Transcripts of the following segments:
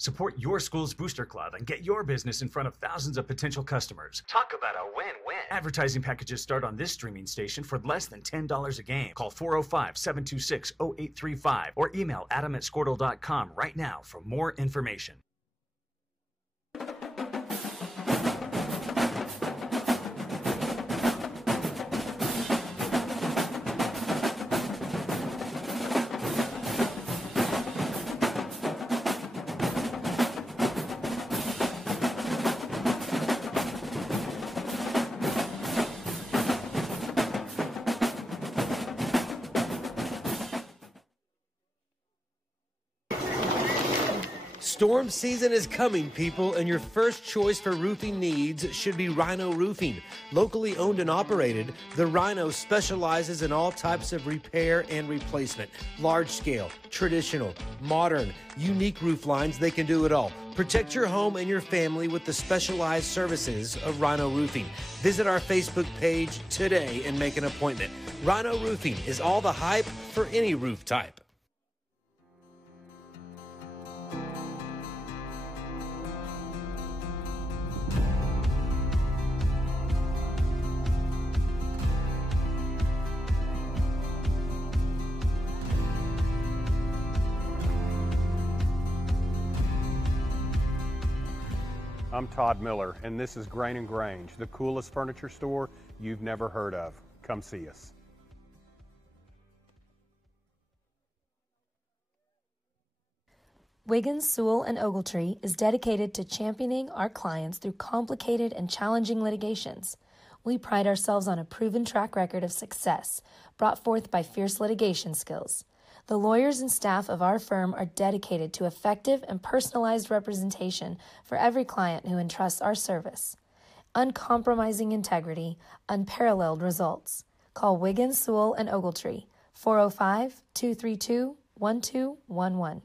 Support your school's booster club and get your business in front of thousands of potential customers. Talk about a win-win. Advertising packages start on this streaming station for less than $10 a game. Call 405-726-0835 or email adam@squirtle.com right now for more information. Storm season is coming, people, and your first choice for roofing needs should be Rhino Roofing. Locally owned and operated, the Rhino specializes in all types of repair and replacement. Large scale, traditional, modern, unique roof lines, they can do it all. Protect your home and your family with the specialized services of Rhino Roofing. Visit our Facebook page today and make an appointment. Rhino Roofing is all the hype for any roof type. I'm Todd Miller, and this is Grain & Grange, the coolest furniture store you've never heard of. Come see us. Wiggins, Sewell & Ogletree is dedicated to championing our clients through complicated and challenging litigations. We pride ourselves on a proven track record of success brought forth by fierce litigation skills. The lawyers and staff of our firm are dedicated to effective and personalized representation for every client who entrusts our service. Uncompromising integrity, unparalleled results. Call Wiggins, Sewell & Ogletree, 405-232-1211.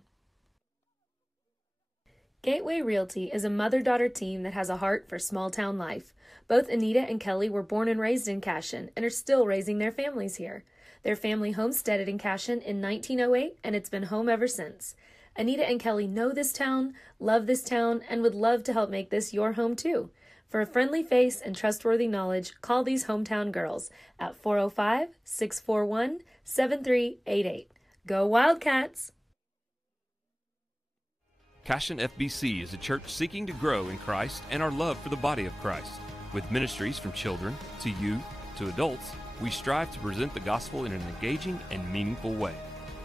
Gateway Realty is a mother-daughter team that has a heart for small-town life. Both Anita and Kelly were born and raised in Cashion and are still raising their families here. Their family homesteaded in Cashion in 1908, and it's been home ever since. Anita and Kelly know this town, love this town, and would love to help make this your home too. For a friendly face and trustworthy knowledge, call these hometown girls at 405-641-7388. Go Wildcats! Cashion FBC is a church seeking to grow in Christ and our love for the body of Christ. With ministries from children to youth to adults, we strive to present the gospel in an engaging and meaningful way.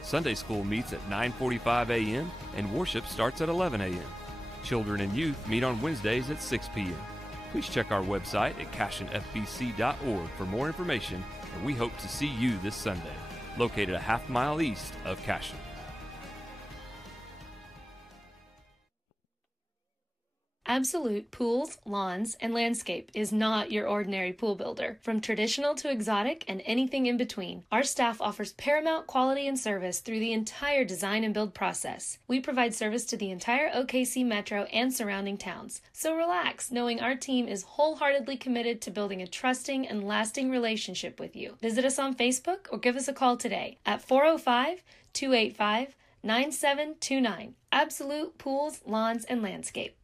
Sunday school meets at 9:45 a.m. and worship starts at 11 a.m. Children and youth meet on Wednesdays at 6 p.m. Please check our website at cashionfbc.org for more information, and we hope to see you this Sunday, located a half-mile east of Cashion. Absolute Pools, Lawns, and Landscape is not your ordinary pool builder. From traditional to exotic and anything in between, our staff offers paramount quality and service through the entire design and build process. We provide service to the entire OKC metro and surrounding towns. So relax, knowing our team is wholeheartedly committed to building a trusting and lasting relationship with you. Visit us on Facebook or give us a call today at 405-285-9729. Absolute Pools, Lawns, and Landscape.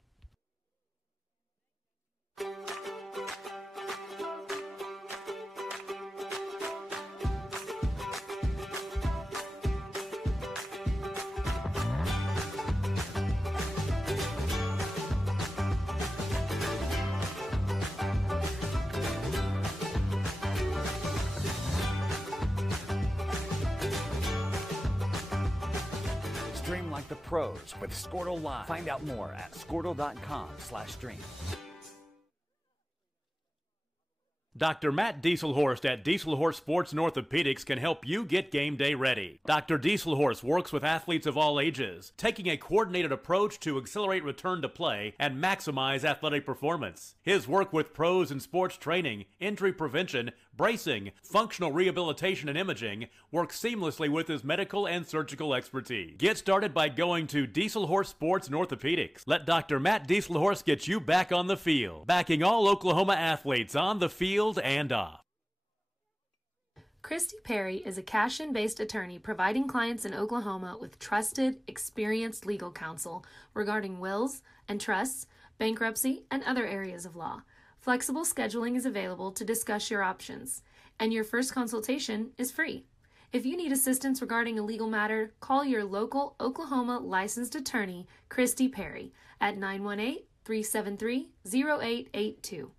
Stream like the pros with Squirtle Live. Find out more at squirtle.com/stream. Dr. Matt Dieselhorst at Dieselhorst Sports and Orthopedics can help you get game day ready. Dr. Dieselhorst works with athletes of all ages, taking a coordinated approach to accelerate return to play and maximize athletic performance. His work with pros in sports training, injury prevention, bracing, functional rehabilitation, and imaging works seamlessly with his medical and surgical expertise. Get started by going to Dieselhorst Sports and Orthopedics. Let Dr. Matt Dieselhorst get you back on the field, backing all Oklahoma athletes on the field and off. Christy Perry is a Cashion-based attorney providing clients in Oklahoma with trusted, experienced legal counsel regarding wills and trusts, bankruptcy, and other areas of law. Flexible scheduling is available to discuss your options, and your first consultation is free. If you need assistance regarding a legal matter, call your local Oklahoma licensed attorney, Christy Perry, at 918-373-0882.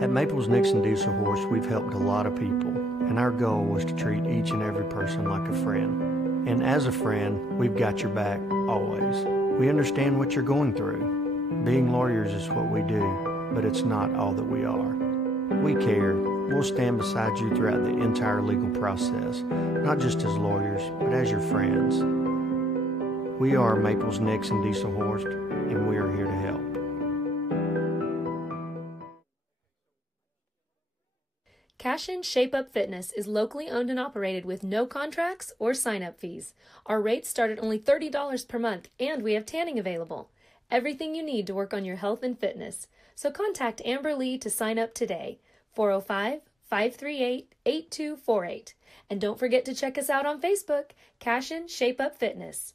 At Maples Nixon Diesel Horse, we've helped a lot of people, and our goal was to treat each and every person like a friend. And as a friend, we've got your back, always. We understand what you're going through. Being lawyers is what we do, but it's not all that we are. We care. We'll stand beside you throughout the entire legal process, not just as lawyers, but as your friends. We are Maples Nixon Diesel Horse, and we are here to help. Cashion Shape Up Fitness is locally owned and operated with no contracts or sign-up fees. Our rates start at only $30 per month, and we have tanning available. Everything you need to work on your health and fitness. So contact Amber Lee to sign up today, 405-538-8248. And don't forget to check us out on Facebook, Cashion Shape Up Fitness.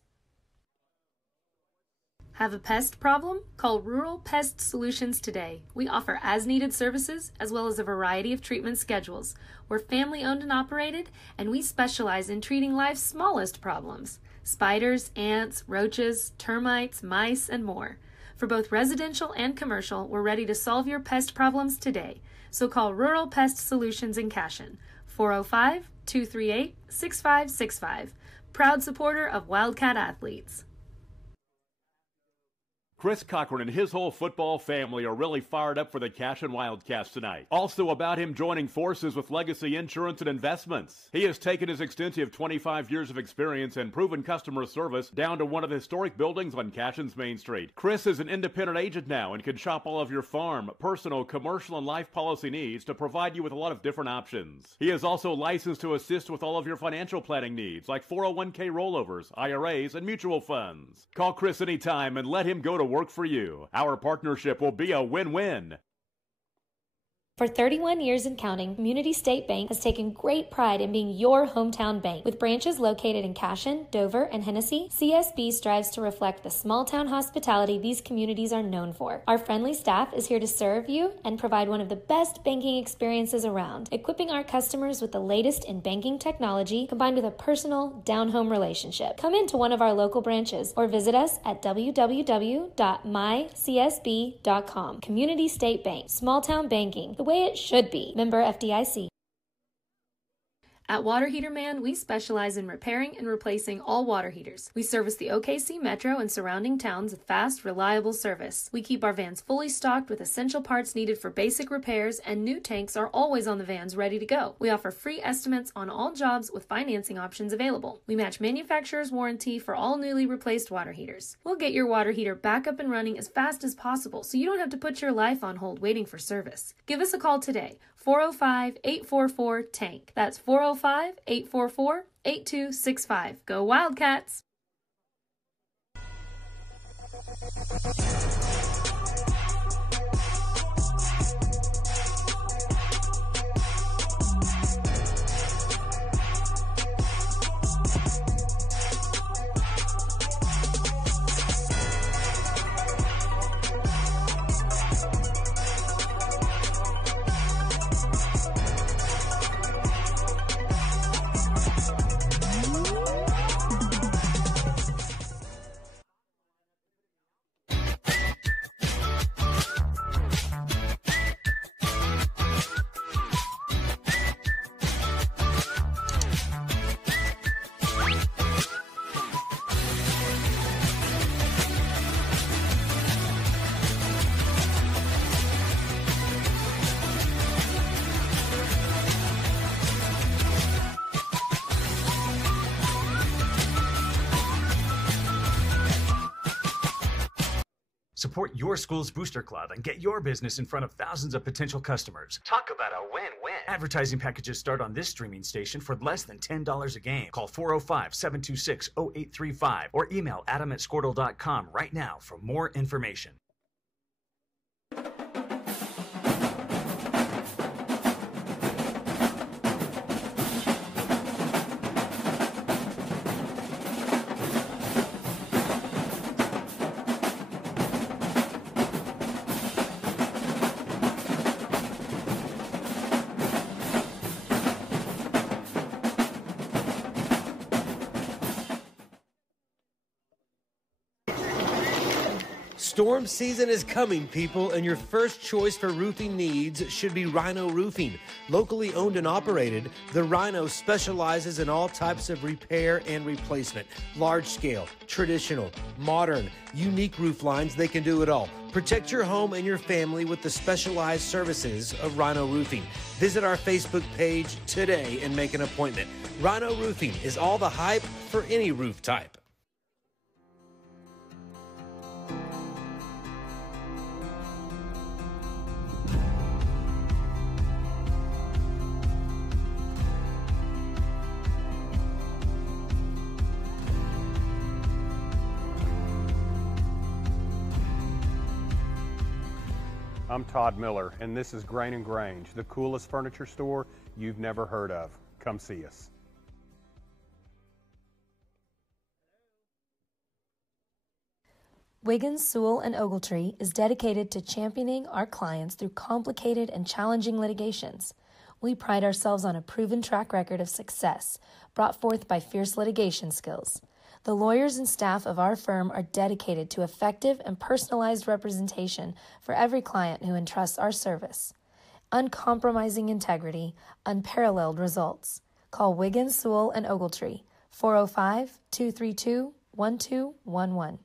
Have a pest problem? Call Rural Pest Solutions today. We offer as-needed services as well as a variety of treatment schedules. We're family-owned and operated, and we specialize in treating life's smallest problems: spiders, ants, roaches, termites, mice, and more. For both residential and commercial, we're ready to solve your pest problems today. So call Rural Pest Solutions in Cashion, 405-238-6565. Proud supporter of Wildcat athletes. Chris Cochran and his whole football family are really fired up for the Cashion Wildcats tonight. Also about him joining forces with Legacy Insurance and Investments. He has taken his extensive 25 years of experience and proven customer service down to one of the historic buildings on Cashion's Main Street. Chris is an independent agent now and can shop all of your farm, personal, commercial, and life policy needs to provide you with a lot of different options. He is also licensed to assist with all of your financial planning needs like 401k rollovers, IRAs, and mutual funds. Call Chris anytime and let him go to work for you. Our partnership will be a win-win. For 31 years and counting, Community State Bank has taken great pride in being your hometown bank. With branches located in Cashion, Dover, and Hennessy, CSB strives to reflect the small-town hospitality these communities are known for. Our friendly staff is here to serve you and provide one of the best banking experiences around, equipping our customers with the latest in banking technology combined with a personal, down-home relationship. Come into one of our local branches or visit us at www.mycsb.com. Community State Bank, small-town banking, the way it should be. Member FDIC. At Water Heater Man, we specialize in repairing and replacing all water heaters. We service the OKC Metro and surrounding towns with fast, reliable service. We keep our vans fully stocked with essential parts needed for basic repairs, and new tanks are always on the vans ready to go. We offer free estimates on all jobs with financing options available. We match manufacturer's warranty for all newly replaced water heaters. We'll get your water heater back up and running as fast as possible so you don't have to put your life on hold waiting for service. Give us a call today. 405-844-TANK. That's 405-844-8265. Go Wildcats! Support your school's booster club and get your business in front of thousands of potential customers. Talk about a win-win. Advertising packages start on this streaming station for less than $10 a game. Call 405-726-0835 or email adam@squirtle.com right now for more information. Storm season is coming, people, and your first choice for roofing needs should be Rhino Roofing. Locally owned and operated, the Rhino specializes in all types of repair and replacement. Large scale, traditional, modern, unique roof lines, they can do it all. Protect your home and your family with the specialized services of Rhino Roofing. Visit our Facebook page today and make an appointment. Rhino Roofing is all the hype for any roof type. I'm Todd Miller, and this is Grain & Grange, the coolest furniture store you've never heard of. Come see us. Wiggins, Sewell, and Ogletree is dedicated to championing our clients through complicated and challenging litigations. We pride ourselves on a proven track record of success brought forth by fierce litigation skills. The lawyers and staff of our firm are dedicated to effective and personalized representation for every client who entrusts our service. Uncompromising integrity, unparalleled results. Call Wiggins, Sewell, and Ogletree, 405-232-1211.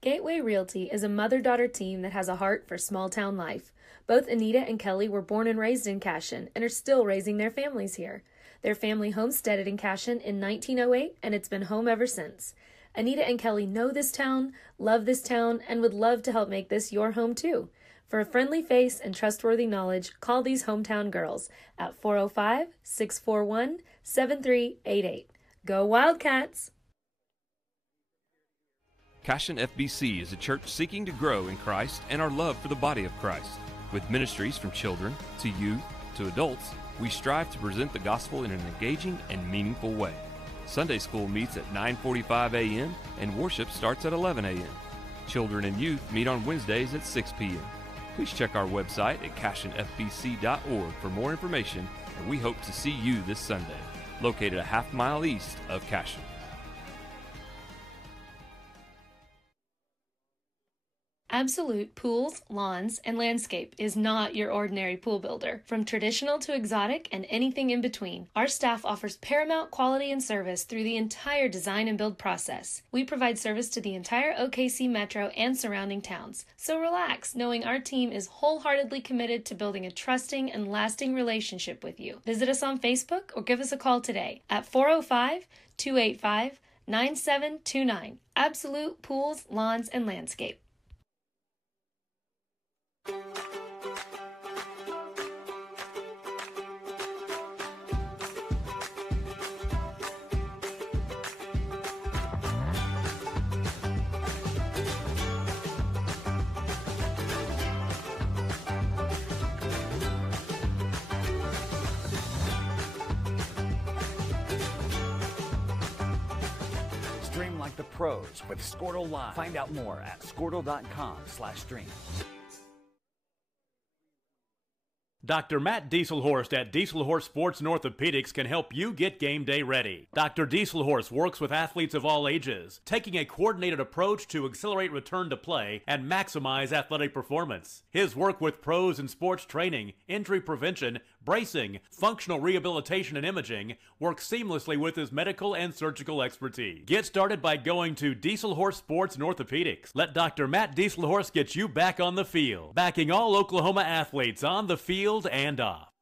Gateway Realty is a mother-daughter team that has a heart for small-town life. Both Anita and Kelly were born and raised in Cashion and are still raising their families here. Their family homesteaded in Cashion in 1908, and it's been home ever since. Anita and Kelly know this town, love this town, and would love to help make this your home too. For a friendly face and trustworthy knowledge, call these hometown girls at 405-641-7388. Go Wildcats! Cashion FBC is a church seeking to grow in Christ and our love for the body of Christ. With ministries from children to youth to adults, we strive to present the gospel in an engaging and meaningful way. Sunday school meets at 9:45 a.m. and worship starts at 11 a.m. Children and youth meet on Wednesdays at 6 p.m. Please check our website at cashionfbc.org for more information, and we hope to see you this Sunday, located a half-mile east of Cashion. Absolute Pools, Lawns, and Landscape is not your ordinary pool builder. From traditional to exotic and anything in between, our staff offers paramount quality and service through the entire design and build process. We provide service to the entire OKC Metro and surrounding towns. So relax, knowing our team is wholeheartedly committed to building a trusting and lasting relationship with you. Visit us on Facebook or give us a call today at 405-285-9729. Absolute Pools, Lawns, and Landscape. Stream like the pros with Squirtle Live. Find out more at squirtle.com/stream. Dr. Matt Dieselhorst at Dieselhorst Sports and Orthopedics can help you get game day ready. Dr. Dieselhorst works with athletes of all ages, taking a coordinated approach to accelerate return to play and maximize athletic performance. His work with pros in sports training, injury prevention, bracing, functional rehabilitation, and imaging works seamlessly with his medical and surgical expertise. Get started by going to Dieselhorst Sports and Orthopedics. Let Dr. Matt Dieselhorst get you back on the field, backing all Oklahoma athletes on the field and off.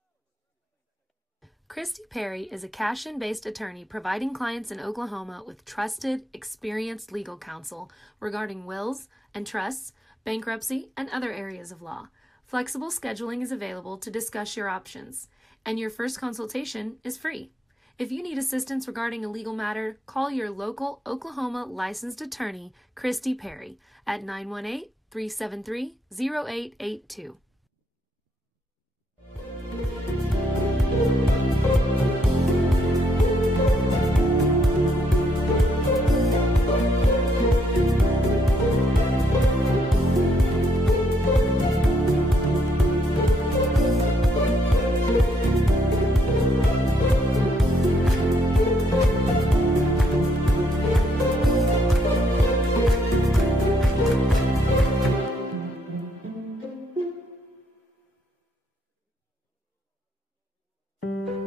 Christy Perry is a Cashion-based attorney providing clients in Oklahoma with trusted, experienced legal counsel regarding wills and trusts, bankruptcy, and other areas of law. Flexible scheduling is available to discuss your options, and your first consultation is free. If you need assistance regarding a legal matter, call your local Oklahoma licensed attorney, Christy Perry, at 918-373-0882.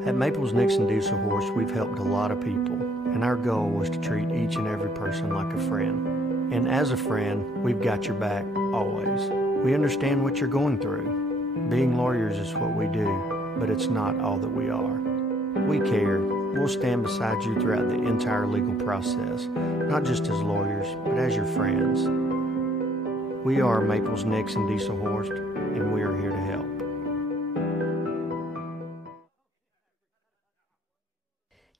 At Maples Nixon Diesel Horse, we've helped a lot of people, and our goal was to treat each and every person like a friend. And as a friend, we've got your back always. We understand what you're going through. Being lawyers is what we do, but it's not all that we are. We care. We'll stand beside you throughout the entire legal process, not just as lawyers, but as your friends. We are Maples Nixon Diesel Horse, and we are here to help.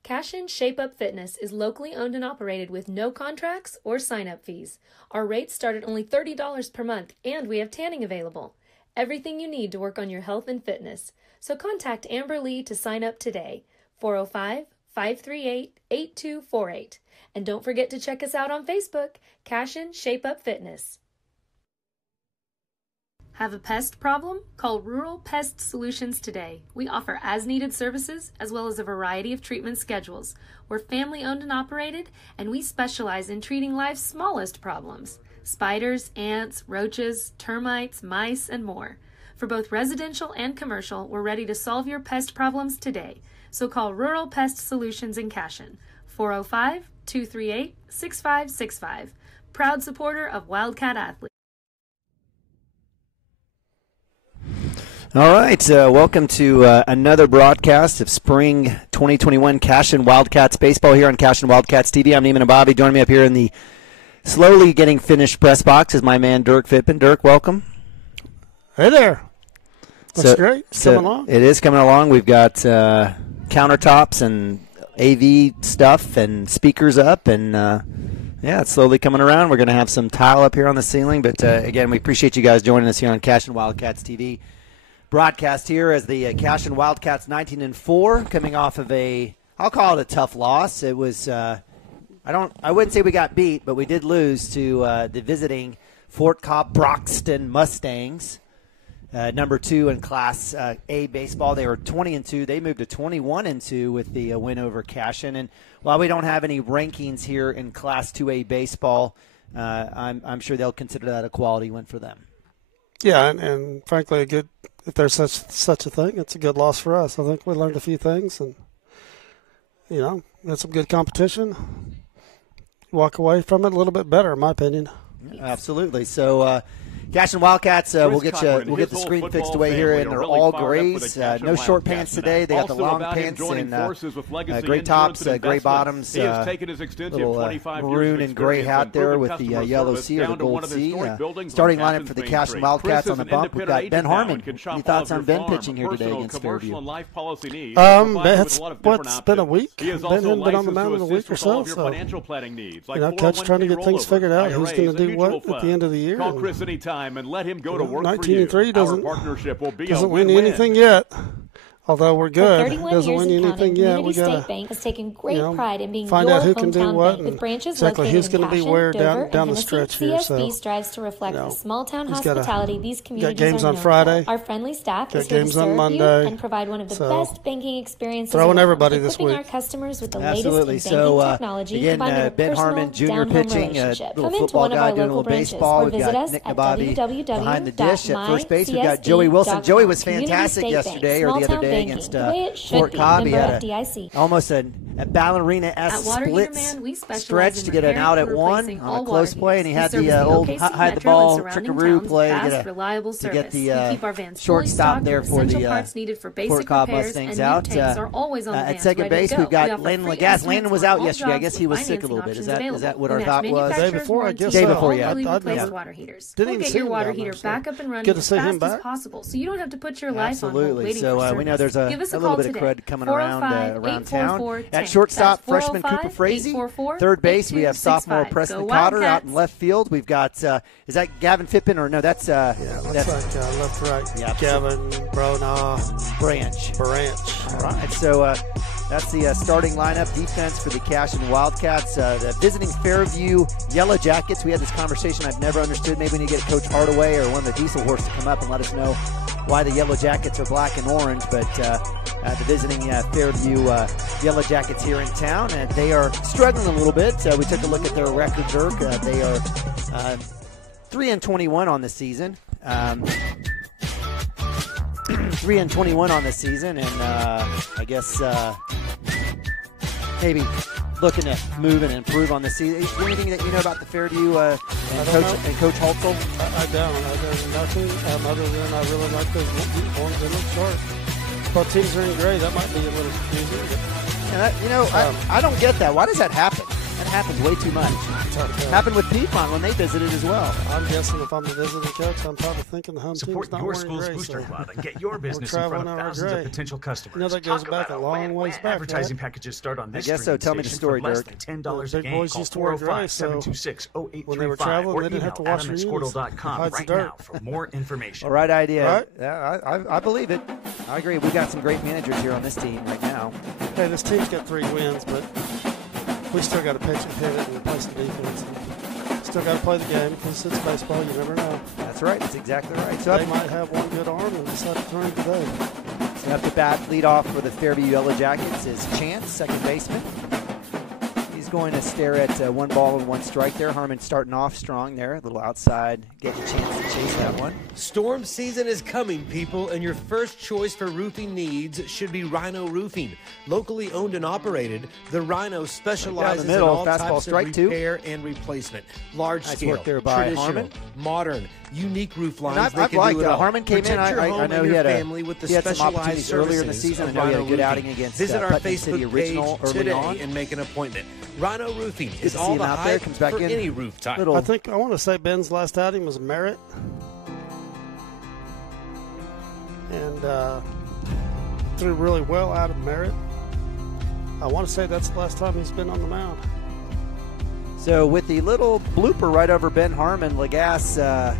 Cashion Shape Up Fitness is locally owned and operated with no contracts or sign-up fees. Our rates start at only $30 per month, and we have tanning available. Everything you need to work on your health and fitness. So contact Amber Lee to sign up today, 405-538-8248. And don't forget to check us out on Facebook, Cashion Shape Up Fitness. Have a pest problem? Call Rural Pest Solutions today. We offer as-needed services as well as a variety of treatment schedules. We're family-owned and operated, and we specialize in treating life's smallest problems: spiders, ants, roaches, termites, mice, and more. For both residential and commercial, we're ready to solve your pest problems today. So call Rural Pest Solutions in Cashion, 405-238-6565. Proud supporter of Wildcat Athletes. All right, welcome to another broadcast of Spring 2021 Cashion Wildcats baseball here on Cashion Wildcats TV. I'm Neiman Ababi. Joining me up here in the slowly getting finished press box is my man Dirk Fippen. Dirk, welcome. Hey there. That's great. It's coming along. It is coming along. We've got countertops and AV stuff and speakers up, and yeah, it's slowly coming around. We're going to have some tile up here on the ceiling, but again, we appreciate you guys joining us here on Cashion Wildcats TV. Broadcast here as the Cashion Wildcats 19-4, coming off of I'll call it a tough loss. It was I wouldn't say we got beat, but we did lose to the visiting Fort Cobb Broxton Mustangs, number 2 in Class A baseball. They were 20-2. They moved to 21-2 with the win over Cashion. And while we don't have any rankings here in Class 2A baseball, I'm sure they'll consider that a quality win for them. Yeah, and frankly, if there's such a thing, it's a good loss for us. I think we learned a few things, and had some good competition. Walk away from it a little bit better, in my opinion. Yeah, absolutely. So, Cashion Wildcats, we'll get the screen fixed away here, and they're all grays. No short pants today. They got the long pants and gray tops, gray bottoms, little maroon and gray hat there with the yellow C or the gold C. Starting lineup for the Cashion Wildcats on the bump. We've got Ben Harmon. Any thoughts on Ben pitching here today against Fairview? It's been a week. Ben hasn't been on the mound in a week or so. Coach trying to get things figured out. Who's going to do what at the end of the year? Call Chris anytime and let him go to work 19-3 doesn't win anything yet. Although we're good, doesn't win anything yet. We got Bank has taken great pride in being find your out who can do what bank, with branches exactly who's going to be where down the stretch here. CSB strives to reflect the small town hospitality these communities got games are on known Friday. For. Our friendly staff is got games here to on serve Monday. You and provide one of the best banking experiences. Throwing everybody this week. Our customers with the Absolutely. latest in banking technology. Again, Ben Harmon Jr. pitching, a little football guy doing a little baseball. We've got Nick Nababi behind the dish at first base. We've got Joey Wilson. Joey was fantastic yesterday or the other day against Fort Cobb. He had almost an at Ballerina-esque At Water Heater splits Man, we specialize stretch in to get an repairing out and at one replacing on all a close water play, and he heaters. had We the service old OKC hide the Metro and ball surrounding trickaroo towns play with to fast, reliable get service. the We keep our vans fully shortstop stocked there with for essential the parts needed for basic Fort Cobb repairs, Mustangs and out. new tanks are always on the At vans second ready base, to go. we've We got offer Landon free Lagasse. estimates Landon was on out all yesterday. I jobs guess he with was sick a financing little bit. Is options that what available. our We thought match was? Day before, I guess Day so. before, yeah. Fully I replaced never- water heaters. didn't We'll even get see your him water down heater there, so back up and running good to as see him fast as back. possible, so you don't have to put your life on hold Absolutely. waiting So for we know service. there's Give us a a little call bit of today. crud coming around town. 405-844-10. At shortstop, That's freshman Cooper Frazee. 405-844-8265. Third base, we have sophomore Go Preston Cotter out Wildcats. in left field. We've got is that Gavin Fippen or no? That's Yeah, looks like left, right. Yeah, Gavin, Brona, Branch. Branch. All right, so that's the starting lineup. Defense for the Cashion Wildcats. The visiting Fairview Yellow Jackets. We had this conversation I've never understood. Maybe we need to get Coach Hardaway or one of the Diesel Horse to come up and let us know why the Yellow Jackets are black and orange. But the visiting Fairview Yellow Jackets here in town, and they are struggling a little bit. We took a look at their record, Dirk. They are 3-21 on the season. 3-21 on the season, and I guess maybe looking to move and improve on the season. Is there anything that you know about the Fairview and Coach Holtzel? I don't. There's nothing other than I really like those ones that look short. Both teams are in gray. That might be a little confusing. I don't get that. Why does that happen? That happens way too much. Happened with Piedmont when they visited as well. I'm guessing if I'm the visiting coach, I'm probably thinking the home Support team's not your wearing school's gray, booster so club and get your business we're in front of traveling on our thousands of gray. potential customers. You know, that goes Talk back about a long ways back, Advertising right? packages start on this I guess so. Tell me the station story, for less Dirk. than $10 a Big game. boys Call used to wear gray, so 405-726-0835 when they were traveling, or they didn't have to wash their units. AdamandSquirtle.com Hides the right dirt. now for more information. All right idea. Right? Yeah, I believe it. I agree. We've got some great managers here on this team right now. Hey, this team's got 3 wins, but we still got to pitch and hit it and play some defense. Still got to play the game because it's baseball. You never know. That's right. That's exactly right. So They might have one good arm and decide to turn it today. So up to bat, lead off for the Fairview Yellow Jackets is Chance, second baseman. He's going to stare at 1 ball and 1 strike there. Harmon starting off strong there, a little outside, getting a chance to chase that one. Storm season is coming, people, and your first choice for roofing needs should be Rhino Roofing. Locally owned and operated, the Rhino specializes middle, in all fastball types strike of two. repair and replacement. Large Nice scale, work there by traditional, Harmon. modern, unique roof lines. And they I've can liked do it all. Harmon came in. Protect your I home know and he your had family with the he had some specialized opportunities earlier in the services season. I of know he had a Rhino good Roofing. outing against Visit our Putnam City Facebook Original page early today on. and make an appointment. Rhino Roofing Good is to all see him the out there. hype Comes back for in. any roof type. Little- I want to say Ben's last outing was Merritt. And threw really well out of Merritt. I want to say that's the last time he's been on the mound. So with the little blooper right over Ben Harmon, Lagasse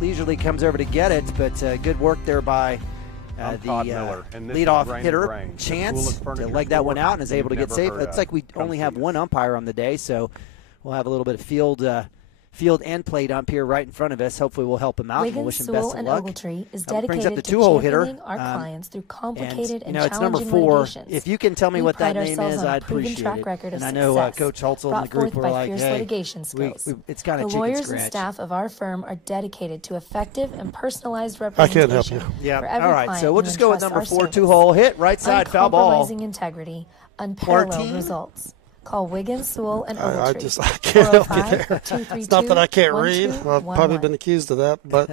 leisurely comes over to get it, but good work there by I'm the Todd Miller, and this is leadoff Grain and hitter, Grain, the Chance, coolest to furniture leg that one store out and is able to you've get never safe. heard It's of. like we Come only see have us. one umpire on the day, so we'll have a little bit of field and plate ump here right in front of us. Hopefully we'll help him out. We'll wish Wiggins, him best Sewell, of and luck. Ogletree is Brings up dedicated the to two-hole hitter. championing our clients through complicated and it's number challenging 4. litigations. If you can tell me We what that pride name ourselves is, on a I'd proven appreciate track it. record of And I know success, Coach Holtzel and brought the group forth were by like, fierce hey, litigation skills. it's kind The of chicken lawyers scratch. and staff of our firm are dedicated to effective and personalized I representation. can't help you. Yeah, for every all right. client So we'll who just go with entrusts number our 4, service. two-hole hit, right side, foul ball. Uncompromising integrity, unparalleled 14. results. Call Wiggins, Sewell, and Ogletree. I can't help you there. 405-232-1211. It's not that I can't read. I've probably been accused of that, but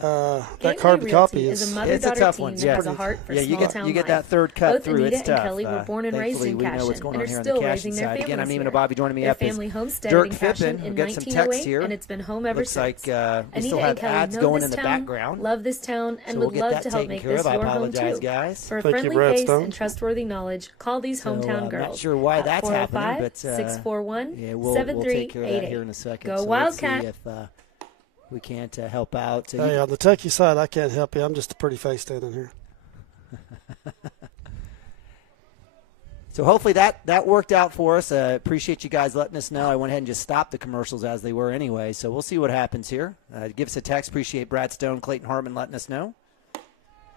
that Gateway carbon Realty copy is is a mother-daughter It's a tough team one. that Yeah. has a heart for Yeah, you small-town get life. that third cut Both through. Anita It's and tough. Kelly were born and raised Thankfully, in we know what's Cashion going and on are here on still the raising Cashion their side. Again, families I'm Neiman here. and Bobby joining me Their up is family homesteaded Dirk in Cashion Fippen. in We've got some 1908, text here. and it's been home ever Looks like since. we Anita still and have Kelly ads know going this in the town, background. love this town, and So would we'll get love that to help taken make care this of. I your home apologize, too. guys. For a Thank you, friendly face Bradstone. and trustworthy knowledge, call these hometown I'm girls. not sure why at that's happening, but 405-641-7388. yeah, we'll take care of that here in a second. Go so Wildcat! Let's see if we can't help out. Hey, on the techie side, I can't help you. I'm just a pretty face standing here. So hopefully that worked out for us. Appreciate you guys letting us know. I went ahead and just stopped the commercials as they were anyway. So we'll see what happens here. Give us a text. Appreciate Brad Stone, Clayton Hartman letting us know.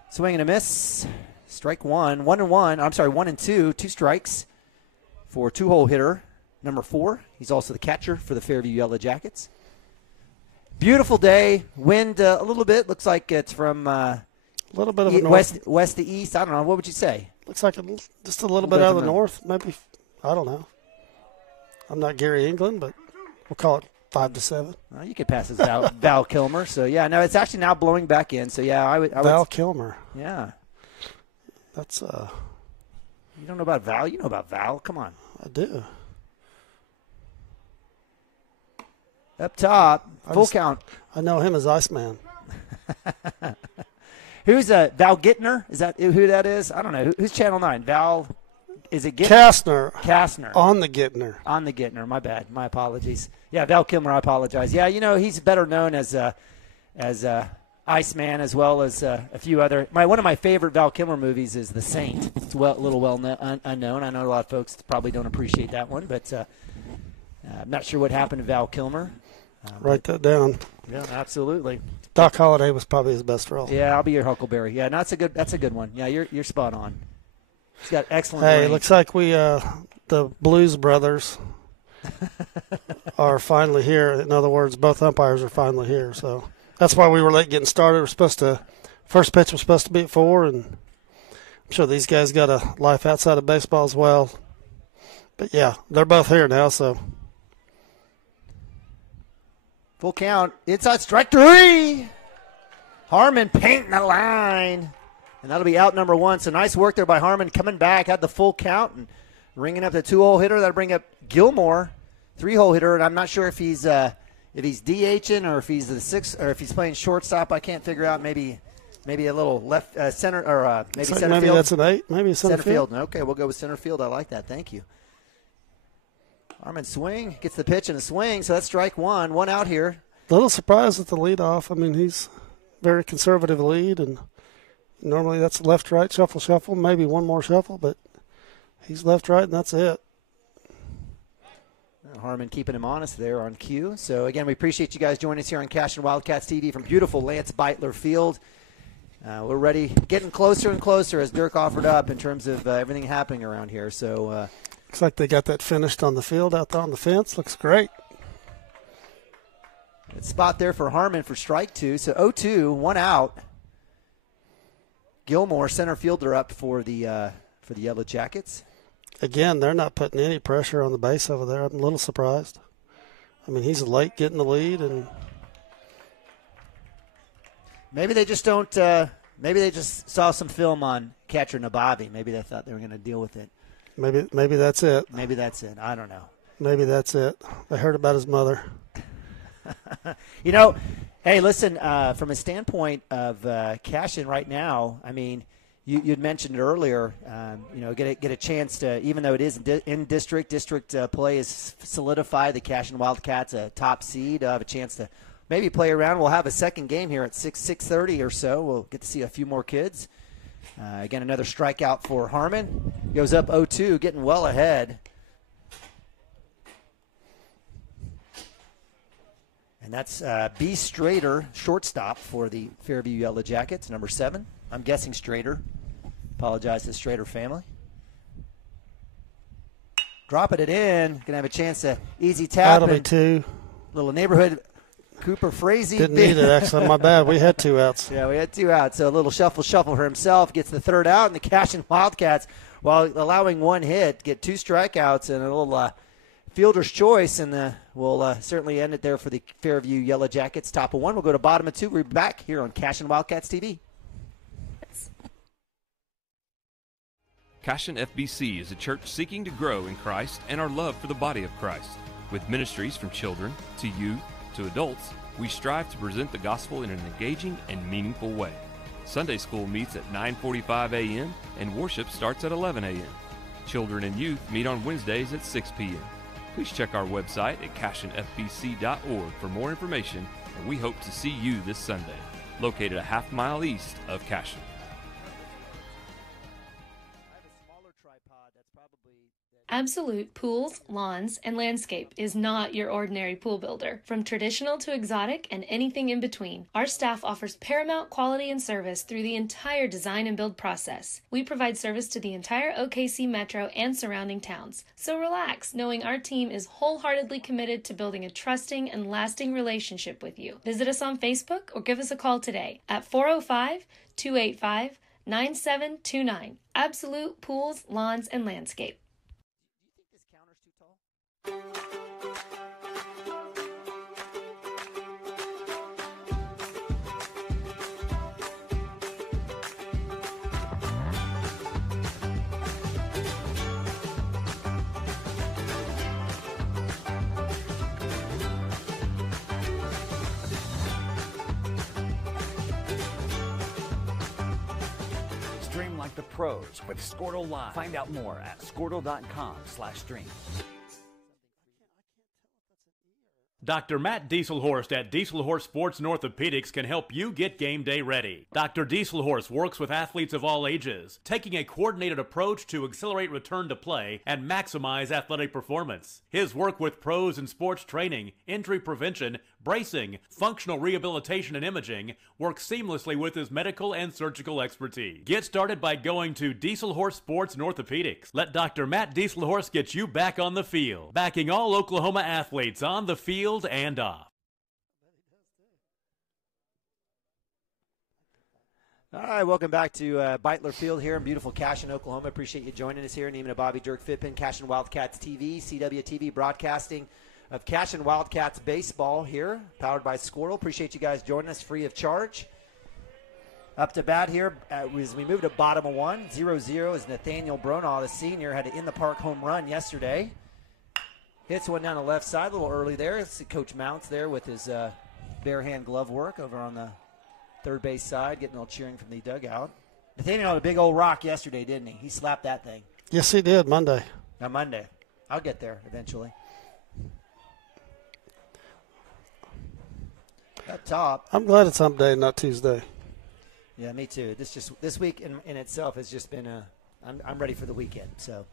Swing and a miss. Strike 1. 1-1. I'm sorry, 1-2. 2 strikes for two-hole hitter number 4. He's also the catcher for the Fairview Yellow Jackets. Beautiful day. Wind a little bit. Looks like it's from A little bit of a north. west to east. I don't know. What would you say? Looks like just a little bit out of the north, maybe I don't know. I'm not Gary England, but we'll call it 5-7. Well, you could pass as Val Kilmer. So, yeah, no, it's actually now blowing back in. So, yeah, I would Val Kilmer. Yeah. That's You don't know about Val? You know about Val. Come on. I do. Up top, full count. I know him as Iceman. Who's Val Gittner? Is that who that is? I don't know. Who's Channel 9? Val, is it Gittner? Kastner. On the Gittner. On the Gittner. My bad. My apologies. Yeah, Val Kilmer, I apologize. Yeah, he's better known as Iceman, as well as a few other. One of my favorite Val Kilmer movies is The Saint. It's a little unknown. I know a lot of folks probably don't appreciate that one, but I'm not sure what happened to Val Kilmer. Write that down. Yeah, absolutely. Doc Holliday was probably his best role. Yeah, I'll be your Huckleberry. Yeah, no, that's a good one. Yeah, you're spot on. He's got excellent. Hey, range. it looks like the Blues Brothers are finally here. In other words, both umpires are finally here. So that's why we were late getting started. First pitch was supposed to be at 4, and I'm sure these guys got a life outside of baseball as well. But yeah, they're both here now. So. Full count. Inside strike 3. Harmon painting the line. And that'll be out number 1. So nice work there by Harmon coming back. Had the full count and ringing up the 2-hole hitter. That'll bring up Gilmore, 3-hole hitter. And I'm not sure if he's DHing or if he's the 6 or if he's playing shortstop. I can't figure out. Maybe a little left center or maybe center maybe field. Maybe that's an 8. Maybe center field. Okay, we'll go with center field. I like that. Thank you. Harmon swing, gets the pitch and a swing, so that's strike 1. 1 out here. A little surprised at the leadoff. I mean, he's very conservative lead, and normally that's left, right, shuffle, maybe one more shuffle, but he's left, right, and that's it. Harmon keeping him honest there on cue. So, again, we appreciate you guys joining us here on Cashion Wildcats TV from beautiful Lance Beitler Field. We're ready, getting closer and closer, as Dirk offered up, in terms of everything happening around here. So, looks like they got that finished on the field out there on the fence. Looks great. Good spot there for Harmon for strike 2. So 0-2, 1 out. Gilmore, center fielder, up for the Yellow Jackets. Again, they're not putting any pressure on the base over there. I'm a little surprised. I mean, he's late getting the lead, and maybe they just don't. Maybe they just saw some film on catcher Nabavi. Maybe they thought they were going to deal with it. Maybe that's it. Maybe that's it. I don't know. Maybe that's it. They heard about his mother. Hey, listen, from a standpoint of Cashion right now, I mean, you'd mentioned it earlier, get a chance to, even though it is in district play is solidified, the Cashion Wildcats a top seed, have a chance to maybe play around. We'll have a second game here at 6:30 or so. We'll get to see a few more kids. Again, another strikeout for Harmon. Goes up 0-2, getting well ahead. And that's B. Strader, shortstop for the Fairview Yellow Jackets, number 7. I'm guessing Strader. Apologize to the Strader family. Dropping it in. Going to have a chance to easy tap. That'll be 2. Little neighborhood Cooper Frazee. Didn't need it, actually. My bad. We had 2 outs. Yeah, we had 2 outs. So a little shuffle for himself. Gets the 3rd out. And the Cashion Wildcats, while allowing 1 hit, get 2 strikeouts and a little fielder's choice, and we'll certainly end it there for the Fairview Yellow Jackets. Top of 1. We'll go to bottom of 2. We'll be back here on Cashion Wildcats TV. Cashion FBC is a church seeking to grow in Christ and our love for the body of Christ. With ministries from children to youth to adults, we strive to present the gospel in an engaging and meaningful way. Sunday school meets at 9:45 a.m. and worship starts at 11 a.m. Children and youth meet on Wednesdays at 6 p.m. Please check our website at cashionfbc.org for more information, and we hope to see you this Sunday, located a half-mile east of Cashion. Absolute Pools, Lawns, and Landscape is not your ordinary pool builder. From traditional to exotic and anything in between, our staff offers paramount quality and service through the entire design and build process. We provide service to the entire OKC metro and surrounding towns. So relax, knowing our team is wholeheartedly committed to building a trusting and lasting relationship with you. Visit us on Facebook or give us a call today at 405-285-9729. Absolute Pools, Lawns, and Landscape. Stream like the pros with Squirtle Live. Find out more at squirtle.com/stream. Dr. Matt Dieselhorst at Dieselhorst Sports and Orthopedics can help you get game day ready. Dr. Dieselhorst works with athletes of all ages, taking a coordinated approach to accelerate return to play and maximize athletic performance. His work with pros in sports training, injury prevention, bracing, functional rehabilitation, and imaging works seamlessly with his medical and surgical expertise. Get started by going to Dieselhorst Sports and Orthopedics. Let Dr. Matt Dieselhorst get you back on the field, backing all Oklahoma athletes on the field and off. All right, welcome back to Beitler Field here in beautiful Cashion, Oklahoma. Appreciate you joining us here. Neiman and Bobby Dirk Fippen, Cashion Wildcats TV, CWTV broadcasting of Cashion Wildcats baseball here, powered by Squirtle. Appreciate you guys joining us free of charge. Up to bat here as we move to bottom of one. 0-0 is Nathaniel Bronaugh, the senior, had an in-the-park home run yesterday. Hits one down the left side a little early there. It's Coach Mounts there with his bare hand glove work over on the third base side, getting all cheering from the dugout. Nathaniel had a big old rock yesterday, didn't he? He slapped that thing. Yes, he did, Monday. On Monday. I'll get there eventually. Up top. I'm glad it's hump day, not Tuesday. Yeah, me too. This week in itself has just been I'm ready for the weekend. So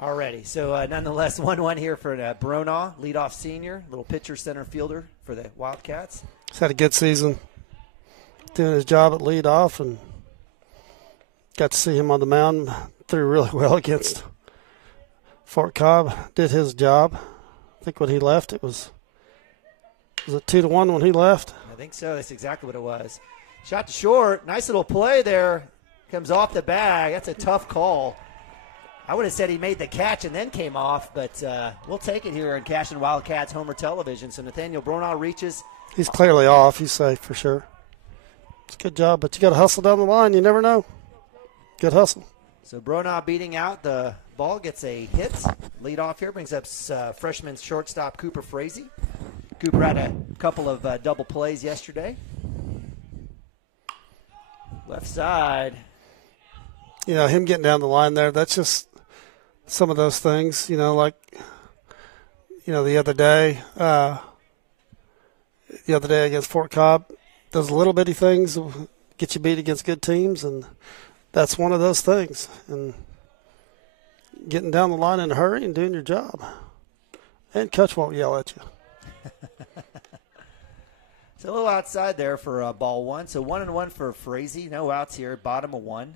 already. So nonetheless, 1-1 here for Bronaugh, leadoff senior, little pitcher center fielder for the Wildcats. He's had a good season, doing his job at leadoff, and got to see him on the mound. Threw really well against Fort Cobb. Did his job. I think when he left, was it 2-1 when he left? I think so. That's exactly what it was. Shot to short. Nice little play there. Comes off the bag. That's a tough call. I would have said he made the catch and then came off, but we'll take it here on Cashion Wildcats Homer Television. So Nathaniel Bronaugh reaches. He's clearly off. He's safe for sure. It's a good job, but you got to hustle down the line. You never know. Good hustle. So Bronaugh beating out the ball, gets a hit. Lead off here brings up freshman shortstop Cooper Frazee. Cooper had a couple of double plays yesterday. Left side. You know, him getting down the line there, that's just some of those things, like, the other day against Fort Cobb, those little bitty things will get you beat against good teams, and that's one of those things. And getting down the line in a hurry and doing your job. And Coach won't yell at you. It's a little outside there for ball one. So 1-1 for Frazee. No outs here, bottom of one.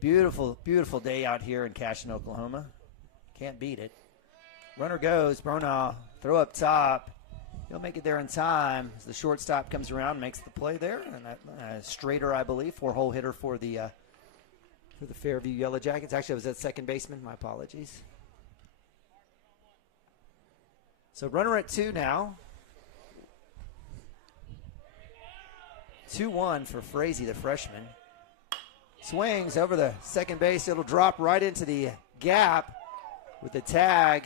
Beautiful, beautiful day out here in Cashion, Oklahoma. Can't beat it. Runner goes. Bronaugh, throw up top. He'll make it there in time as the shortstop comes around, makes the play there. And Strader, I believe, 4-hole hitter for the Fairview Yellow Jackets. Actually, I was at second baseman. My apologies. So runner at 2 now. 2-1 for Frazee, the freshman. Swings over the second base. It'll drop right into the gap with the tag.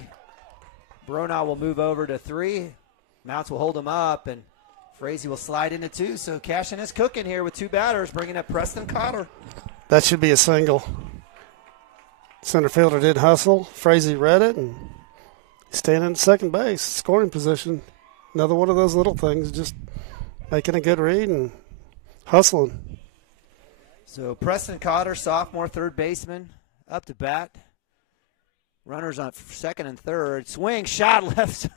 Bronaugh will move over to 3. Mounts will hold him up, and Frazee will slide into 2. So Cashion is cooking here with 2 batters, bringing up Preston Cotter. That should be a single. Center fielder did hustle. Frazee read it, and he's standing at second base, scoring position. Another one of those little things, just making a good read and hustling. So Preston Cotter, sophomore third baseman, up to bat. Runners on second and third. Swing, shot left,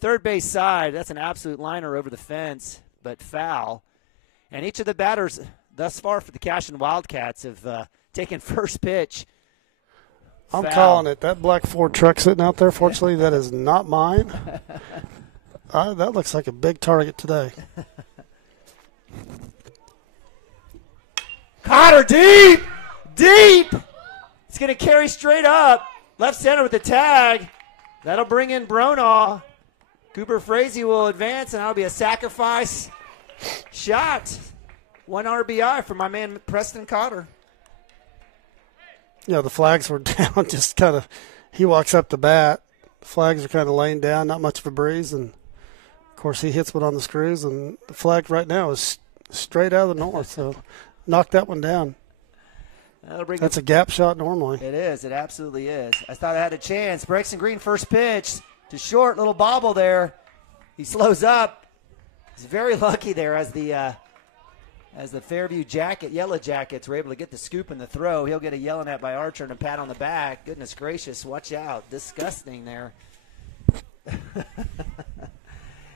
third base side. That's an absolute liner over the fence, but foul. And each of the batters thus far for the Cashion Wildcats have taken first pitch. I'm foul. calling it. That black Ford truck sitting out there, fortunately, that is not mine. That looks like a big target today. Cotter deep! It's going to carry straight up. Left center with the tag. That'll bring in Bronaugh. Cooper Frazee will advance, and that'll be a sacrifice shot. 1 RBI for my man Preston Cotter. Yeah, the flags were down, just kind of, he walks up to bat. The flags are kind of laying down, not much of a breeze, and, of course, he hits one on the screws, and the flag right now is straight out of the north, so knocked that one down. That's a gap shot normally. It is. It absolutely is. I thought I had a chance. Braxton Green first pitch to short, little bobble there. He slows up. He's very lucky there as the Fairview Yellow Jackets were able to get the scoop and the throw. He'll get a yelling at by Archer and a pat on the back. Goodness gracious, watch out. Disgusting there.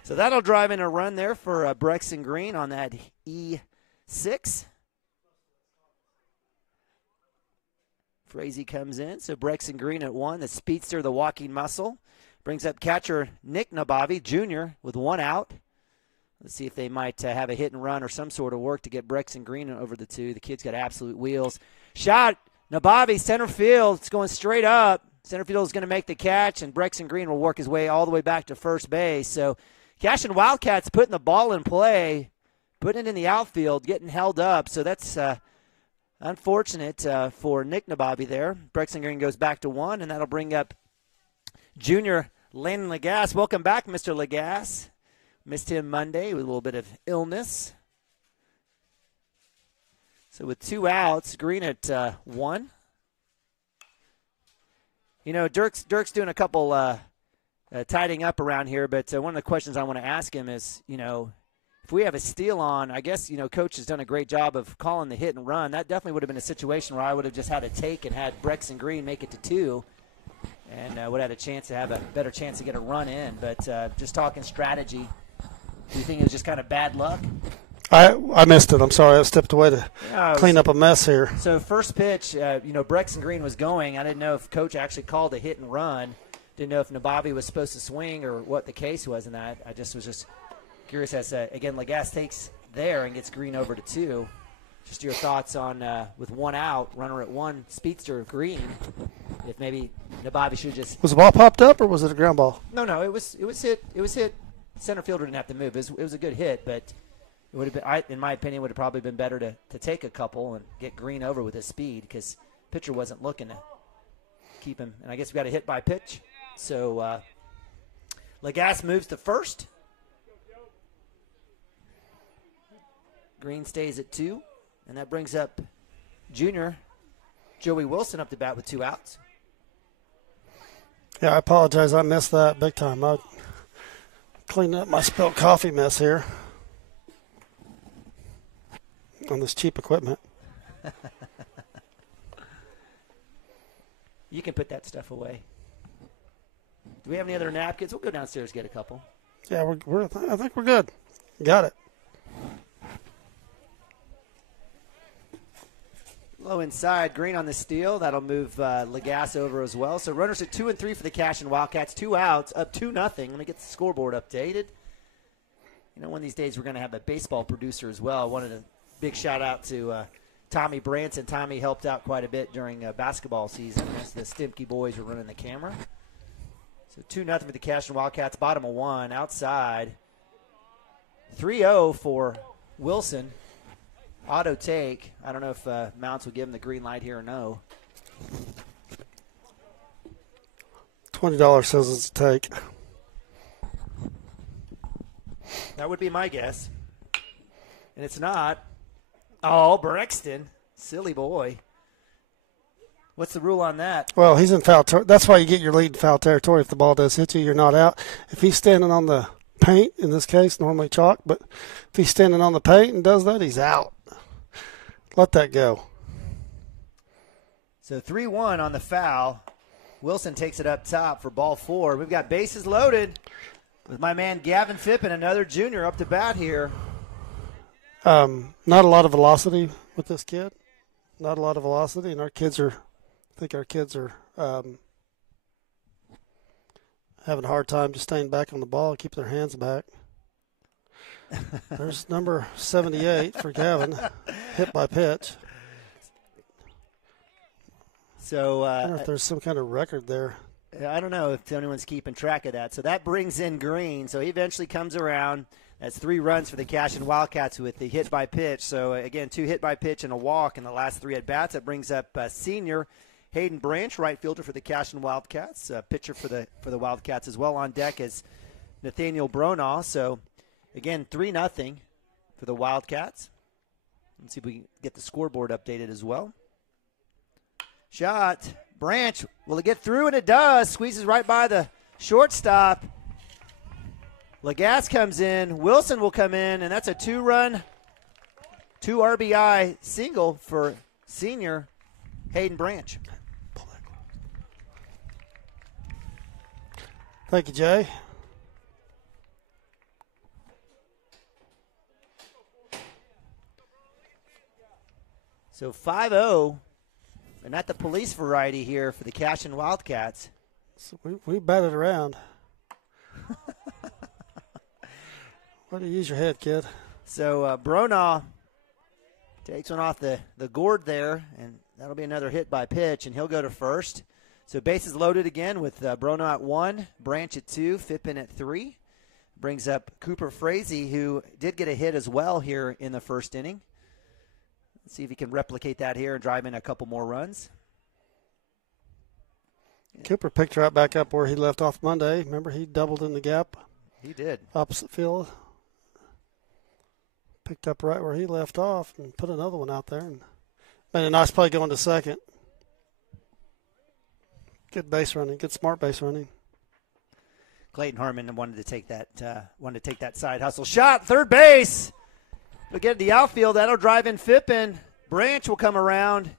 So that'll drive in a run there for Braxton Green on that E6. Frazee comes in, so Braxton Green at 1. The speedster, the walking muscle. Brings up catcher Nick Nabavi Jr. with 1 out. Let's see if they might have a hit and run or some sort of work to get Braxton Green over the 2. The kid's got absolute wheels. Shot, Nabavi, center field. It's going straight up. Center field is going to make the catch, and Braxton Green will work his way all the way back to first base. So Cashion Wildcats putting the ball in play, putting it in the outfield, getting held up. So that's unfortunate for Nick Nabavi there. Braxton Green goes back to 1, and that'll bring up junior Landon Lagasse. Welcome back, Mr. Lagasse. Missed him Monday with a little bit of illness. So with 2 outs, Green at 1. You know, Dirk's doing a couple tidying up around here, but one of the questions I want to ask him is, you know, if we have a steal on, I guess, you know, Coach has done a great job of calling the hit and run. That definitely would have been a situation where I would have just had a take and had Braxton Green make it to 2 and would have had a chance to have a better chance to get a run in. But just talking strategy, do you think it was just kind of bad luck? I missed it. I'm sorry. I stepped away to clean up a mess here. So first pitch, you know, Braxton Green was going. I didn't know if Coach actually called a hit and run. Didn't know if Nabavi was supposed to swing or what the case was in that. I just was curious as, again, Lagasse takes there and gets Green over to 2. Just your thoughts on, with 1 out, runner at 1, speedster of Green, if maybe Nabavi should just. Was the ball popped up or was it a ground ball? No, it was hit. It was hit. Center fielder didn't have to move. It was a good hit, but it would have been, in my opinion, would have probably been better to take a couple and get Green over with his speed because pitcher wasn't looking to keep him. And I guess we got a hit by pitch. So Lagasse moves to first. Green stays at 2, and that brings up junior Joey Wilson up to bat with 2 outs. Yeah, I apologize. I missed that big time. I cleaned up my spilled coffee mess here on this cheap equipment. You can put that stuff away. Do we have any other napkins? We'll go downstairs and get a couple. Yeah, I think we're good. Got it. Low inside, Green on the steal. That'll move Lagasse over as well. So runners at 2 and 3 for the Cashion Wildcats. 2 outs, up 2-0. Let me get the scoreboard updated. You know, one of these days we're going to have a baseball producer as well. I wanted a big shout out to Tommy Branson. Tommy helped out quite a bit during basketball season as the Stimke boys were running the camera. So 2-0 for the Cashion Wildcats. Bottom of 1, outside. 3-0 for Wilson. Auto take. I don't know if Mounts will give him the green light here or no. $20 says it's a take. That would be my guess. And it's not. Oh, Brexton. Silly boy. What's the rule on that? Well, he's in foul territory. That's why you get your lead in foul territory. If the ball does hit you, you're not out. If he's standing on the paint, in this case, normally chalk, but if he's standing on the paint and does that, he's out. Let that go. So 3-1 on the foul. Wilson takes it up top for ball 4. We've got bases loaded with my man Gavin Phippen, another junior up to bat here. Not a lot of velocity with this kid. Not a lot of velocity, and I think our kids are having a hard time just staying back on the ball and keeping their hands back. There's number 78 for Gavin, hit by pitch. So I don't know if there's some kind of record there. I don't know if anyone's keeping track of that. So that brings in Green. So he eventually comes around. That's 3 runs for the Cashion Wildcats with the hit by pitch. So, again, 2 hit by pitch and a walk in the last 3 at-bats. That brings up senior Hayden Branch, right fielder for the Cashion Wildcats, pitcher for the Wildcats as well. On deck is Nathaniel Bronaugh. So, again, 3-0 for the Wildcats. Let's see if we can get the scoreboard updated as well. Shot. Branch, will it get through? And it does. Squeezes right by the shortstop. Lagasse comes in. Wilson will come in, and that's a 2-run, 2 RBI single for senior Hayden Branch. Thank you, Jay. So 5-0, and not the police variety here for the Cashion Wildcats. So we batted around. Why do you use your head, kid? So Bronaugh takes one off the gourd there, and that'll be another hit by pitch, and he'll go to first. So bases loaded again with Bronaugh at 1, Branch at 2, Phippen at 3. Brings up Cooper Frazee, who did get a hit as well here in the first inning. Let's see if he can replicate that here and drive in a couple more runs. Cooper picked right back up where he left off Monday. Remember, he doubled in the gap. He did. Opposite field. Picked up right where he left off and put another one out there. And made a nice play going to second. Good base running. Good smart base running. Clayton Harmon wanted to take that side hustle shot. Third base. We'll get the outfield. That'll drive in Phippen. Branch will come around.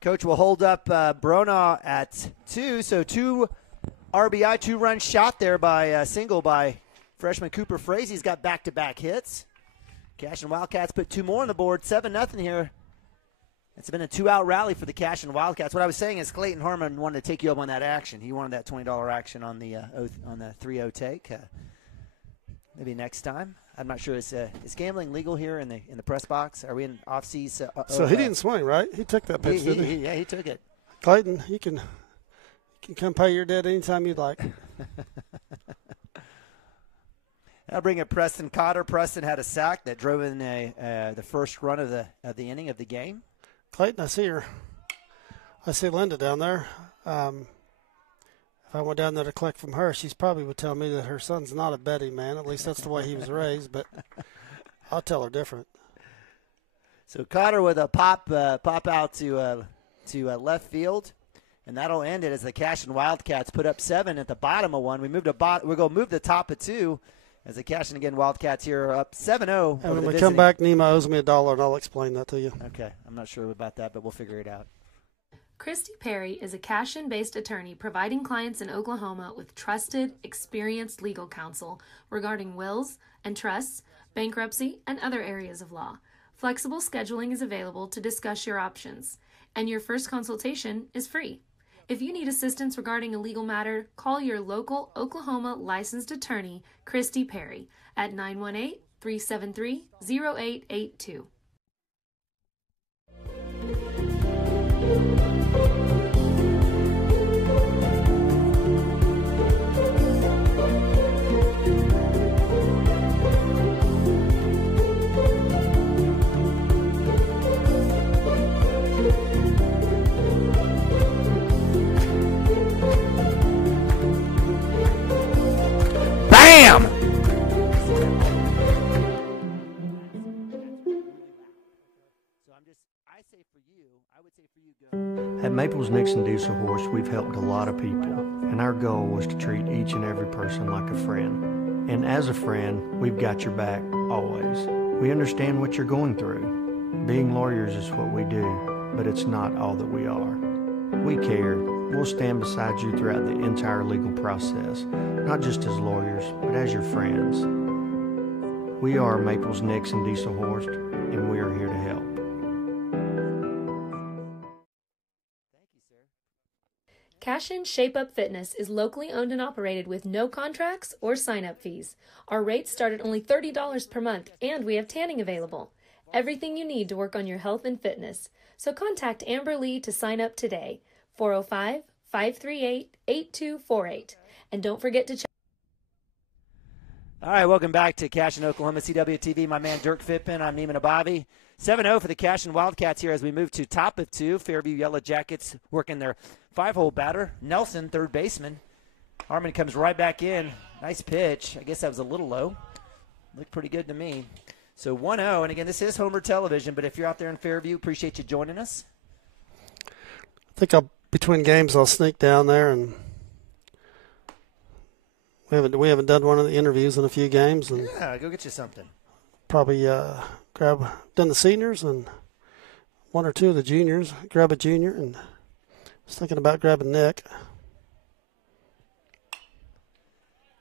Coach will hold up Bronaugh at 2. So 2 RBI, 2-run shot there by single by freshman Cooper Frazee. He's got back-to-back hits. Cashion Wildcats put 2 more on the board. 7-0 here. It's been a 2-out rally for the Cashion Wildcats. What I was saying is Clayton Harmon wanted to take you up on that action. He wanted that $20 action on the 3-0 take. Maybe next time. I'm not sure. Is gambling legal here in the press box? Are we in off-season? So he didn't swing, right? He took that pitch, didn't he? Yeah, he took it. Clayton, you can come pay your debt anytime you'd like. I'll bring up Preston Cotter. Preston had a sack that drove in the first run of the inning of the game. Clayton, I see Linda down there. If I went down there to collect from her, she probably would tell me that her son's not a betting man. At least that's the way he was raised, but I'll tell her different. So Cotter with a pop out to left field, and that'll end it as the Cashion Wildcats put up 7 at the bottom of 1. We're going to move the top of 2 as the Cashion again Wildcats here are up 7-0. And when we come back, Nima owes me $1, and I'll explain that to you. Okay, I'm not sure about that, but we'll figure it out. Christy Perry is a Cashion-based attorney providing clients in Oklahoma with trusted, experienced legal counsel regarding wills and trusts, bankruptcy, and other areas of law. Flexible scheduling is available to discuss your options, and your first consultation is free. If you need assistance regarding a legal matter, call your local Oklahoma licensed attorney, Christy Perry, at 918-373-0882. Bam! At Maples Nixon Diesel Horse, we've helped a lot of people, and our goal was to treat each and every person like a friend. And as a friend, we've got your back always. We understand what you're going through. Being lawyers is what we do, but it's not all that we are. We care. We'll stand beside you throughout the entire legal process, not just as lawyers, but as your friends. We are Maples Nixon Diesel Horse, and we are here to help. Cashion Shape Up Fitness is locally owned and operated with no contracts or sign-up fees. Our rates start at only $30 per month, and we have tanning available. Everything you need to work on your health and fitness. So contact Amber Lee to sign up today. 405-538-8248. And don't forget to check. All right, welcome back to Cashion, Oklahoma, CWTV. My man Dirk Fippen. I'm Neiman Abavi. 7-0 for the Cashion Wildcats here as we move to top of two. Fairview Yellow Jackets working their 5-hole batter. Nelson, third baseman. Harmon comes right back in. Nice pitch. I guess that was a little low. Looked pretty good to me. So 1-0, and again, this is Homer Television, but if you're out there in Fairview, appreciate you joining us. I think between games I'll sneak down there, and we haven't done one of the interviews in a few games, and yeah, go get you something. Probably done the seniors and one or two of the juniors. Grab a junior, and I was thinking about grabbing Nick.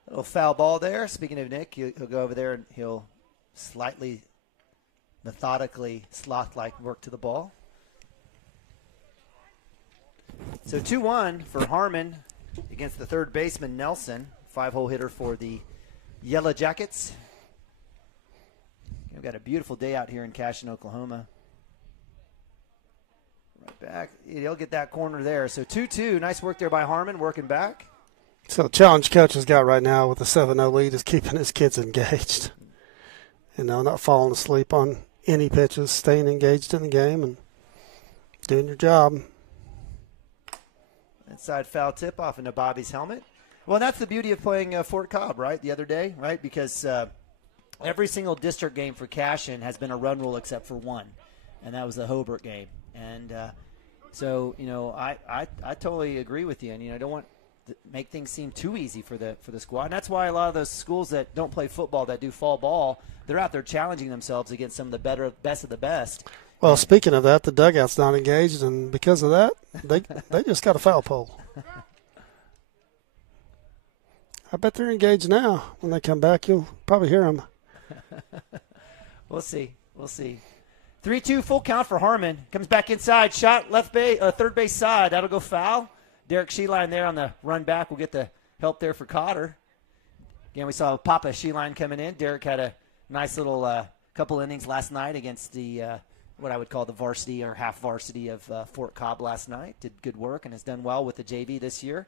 A little foul ball there. Speaking of Nick, he'll go over there and he'll slightly, methodically, sloth-like work to the ball. So 2-1 for Harmon against the third baseman, Nelson. 5-hole hitter for the Yellow Jackets. We've got a beautiful day out here in Cashion, Oklahoma. Right back. He'll get that corner there. So 2-2. Nice work there by Harmon, working back. So the challenge coach has got right now with the 7-0 lead is keeping his kids engaged. Not falling asleep on any pitches, staying engaged in the game and doing your job. Inside foul tip off into Bobby's helmet. Well, that's the beauty of playing Fort Cobb, right, the other day, right? Because every single district game for Cashion has been a run rule except for one, and that was the Hobart game. And so, I totally agree with you. And, I don't want to make things seem too easy for the squad. And that's why a lot of those schools that don't play football, that do fall ball, they're out there challenging themselves against some of the best of the best. Well, speaking of that, the dugout's not engaged, and because of that, they just got a foul pole. I bet they're engaged now. When they come back, you'll probably hear them. We'll see. 3-2 full count for Harmon. Comes back inside. Shot left base, third base side. That'll go foul. Derek Sheeline there on the run back. We'll get the help there for Cotter. Again, we saw Papa Sheeline coming in. Derek had a nice little couple innings last night against the what I would call the varsity or half varsity of Fort Cobb last night. Did good work and has done well with the JV this year.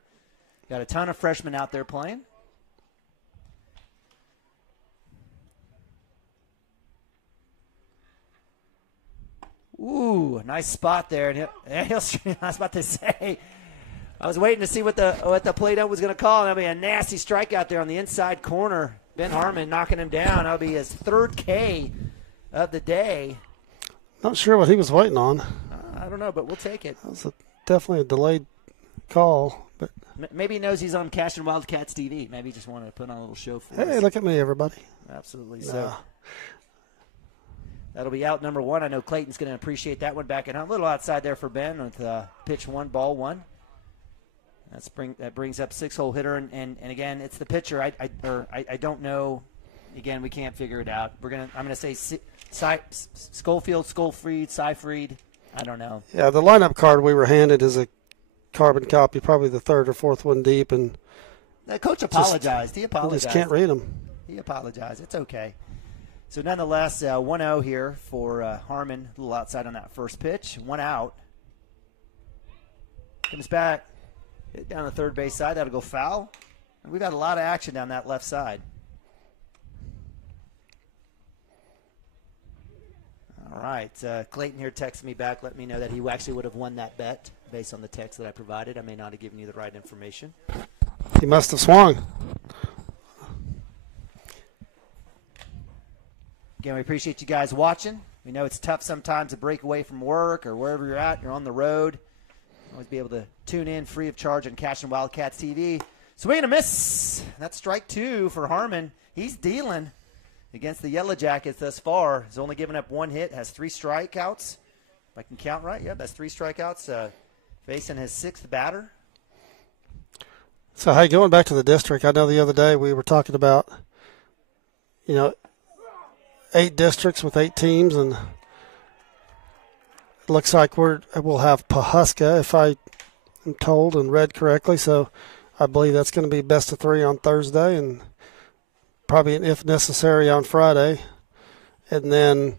Got a ton of freshmen out there playing. Ooh, nice spot there. And I was about to say, I was waiting to see what the plate up was going to call. That'll be a nasty strikeout there on the inside corner. Ben Harmon knocking him down. That'll be his third K of the day. Not sure what he was waiting on. I don't know, but we'll take it. That was definitely a delayed call. But maybe he knows he's on Cashion Wildcats TV. Maybe he just wanted to put on a little show for us. Hey, look at me, everybody. Absolutely. So that'll be out number one. I know Clayton's going to appreciate that one back at home. A little outside there for Ben with pitch one, ball one. That brings up 6-hole hitter, and again, it's the pitcher. I don't know. Again, we can't figure it out. I'm gonna say Schofield, Seyfried. I don't know. Yeah, the lineup card we were handed is a carbon copy, probably the third or fourth one deep, and the coach apologized. He apologized. I just can't read them. He apologized. It's okay. So nonetheless, 1-0 here for Harmon. A little outside on that first pitch. 1 out. Comes back. Hit down the third base side. That'll go foul. And we've had a lot of action down that left side. All right. Clayton here texted me back, let me know that he actually would have won that bet based on the text that I provided. I may not have given you the right information. He must have swung. Again, we appreciate you guys watching. We know it's tough sometimes to break away from work or wherever you're at. You're on the road. Always be able to tune in free of charge on Cashion Wildcats TV. Swing and a miss. That's strike two for Harmon. He's dealing against the Yellow Jackets thus far. He's only given up one hit, has 3 strikeouts. If I can count right, yeah, that's 3 strikeouts. Facing his 6th batter. So, hey, going back to the district, I know the other day we were talking about, 8 districts with 8 teams, and it looks like we'll have Pawhuska, if I am told and read correctly. So I believe that's going to be best of 3 on Thursday and probably, if necessary, on Friday. And then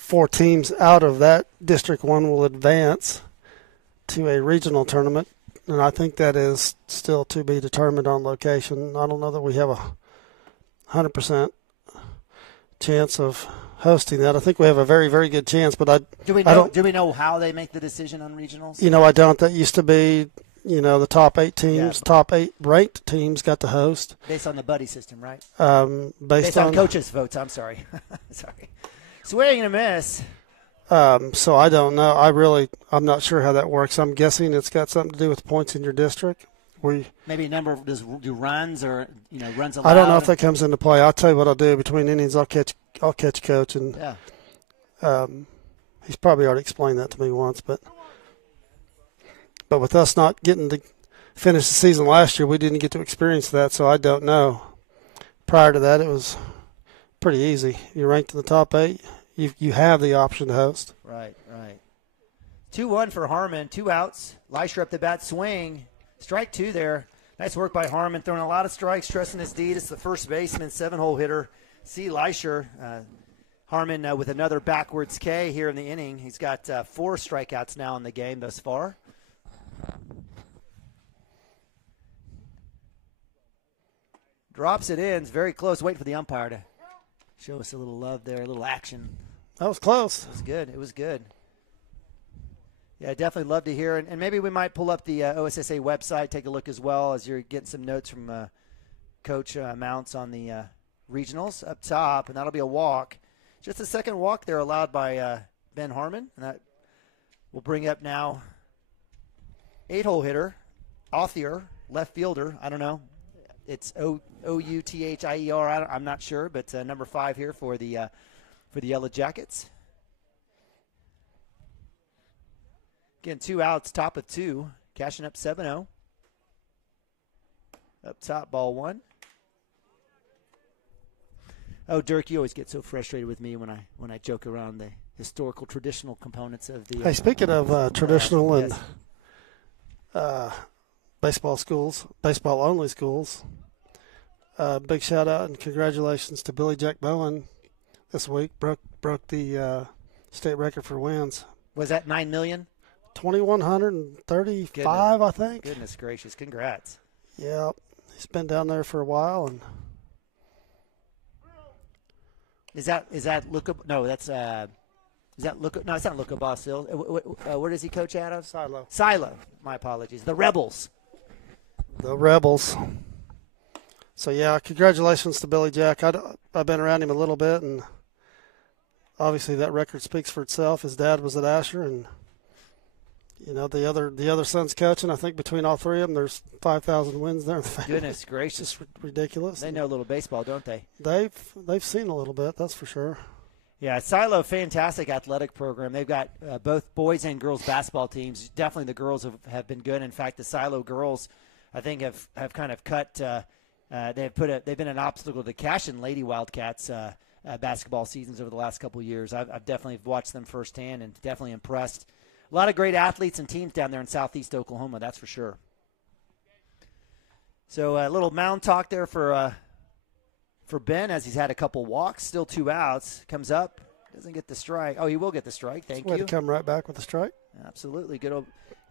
4 teams out of that District 1 will advance to a regional tournament, and I think that is still to be determined on location. I don't know that we have a 100% chance of hosting that. I think we have a very, very good chance, but Do we know how they make the decision on regionals? I don't. That used to be, the top 8 teams, top 8 ranked teams got to host. Based on the buddy system, right? Based on coaches' votes, I'm sorry. Sorry. Swing and a miss. So I don't know. I'm not sure how that works. I'm guessing it's got something to do with points in your district. Maybe a number of do runs or runs allowed. I don't know if that comes into play. I'll tell you what I'll do between innings. I'll catch coach, and he's probably already explained that to me once. But with us not getting to finish the season last year, we didn't get to experience that. So I don't know. Prior to that, it was pretty easy. You're ranked in the top 8. You have the option to host. Right. 2-1 for Harmon. 2 outs. Leisher up the bat, swing. Strike 2 there. Nice work by Harmon, throwing a lot of strikes, trusting his deed. It's the first baseman, 7-hole hitter, C. Leisher. Harmon with another backwards K here in the inning. He's got 4 strikeouts now in the game thus far. Drops it in. It's very close. Waiting for the umpire to show us a little love there, a little action. That was close. It was good. Yeah, definitely love to hear. And maybe we might pull up the OSSA website, take a look as well as you're getting some notes from Coach Mounts on the regionals up top. And that'll be a walk. Just a second walk there allowed by Ben Harmon. And that will bring up now 8-hole hitter, Authier, left fielder. I don't know. It's Outhier. I'm not sure, but number 5 here for the Yellow Jackets. Again, 2 outs, top of 2. Cashion up 7-0. Up top, ball 1. Oh, Dirk, you always get so frustrated with me when I joke around the historical, traditional components of the. Hey, speaking of traditional and baseball schools, baseball-only schools, big shout-out and congratulations to Billy Jack Bowen this week. Broke the state record for wins. Was that 9 million? 2,135, I think. Goodness gracious. Congrats. Yeah. He's been down there for a while. And Is that Luca? No, that's is that Luca? No, it's not Luca Basil. Where does he coach out of? Silo. My apologies. The Rebels. So, yeah, congratulations to Billy Jack. I've been around him a little bit, and obviously that record speaks for itself. His dad was at Asher, and the other son's coaching. I think between all 3 of them, there's 5,000 wins there. Goodness gracious, it's just ridiculous. They know a little baseball, don't they? They've seen a little bit, that's for sure. Yeah, Silo, fantastic athletic program. They've got both boys and girls basketball teams. Definitely the girls have been good. In fact, the Silo girls, I think, have kind of cut. They've been an obstacle to the Cashion Lady Wildcats basketball seasons over the last couple of years. I've definitely watched them firsthand and definitely impressed. A lot of great athletes and teams down there in southeast Oklahoma, that's for sure. So a little mound talk there for Ben as he's had a couple walks. Still 2 outs. Comes up. Doesn't get the strike. Oh, he will get the strike. Thank you. Way to come right back with the strike. Absolutely. Good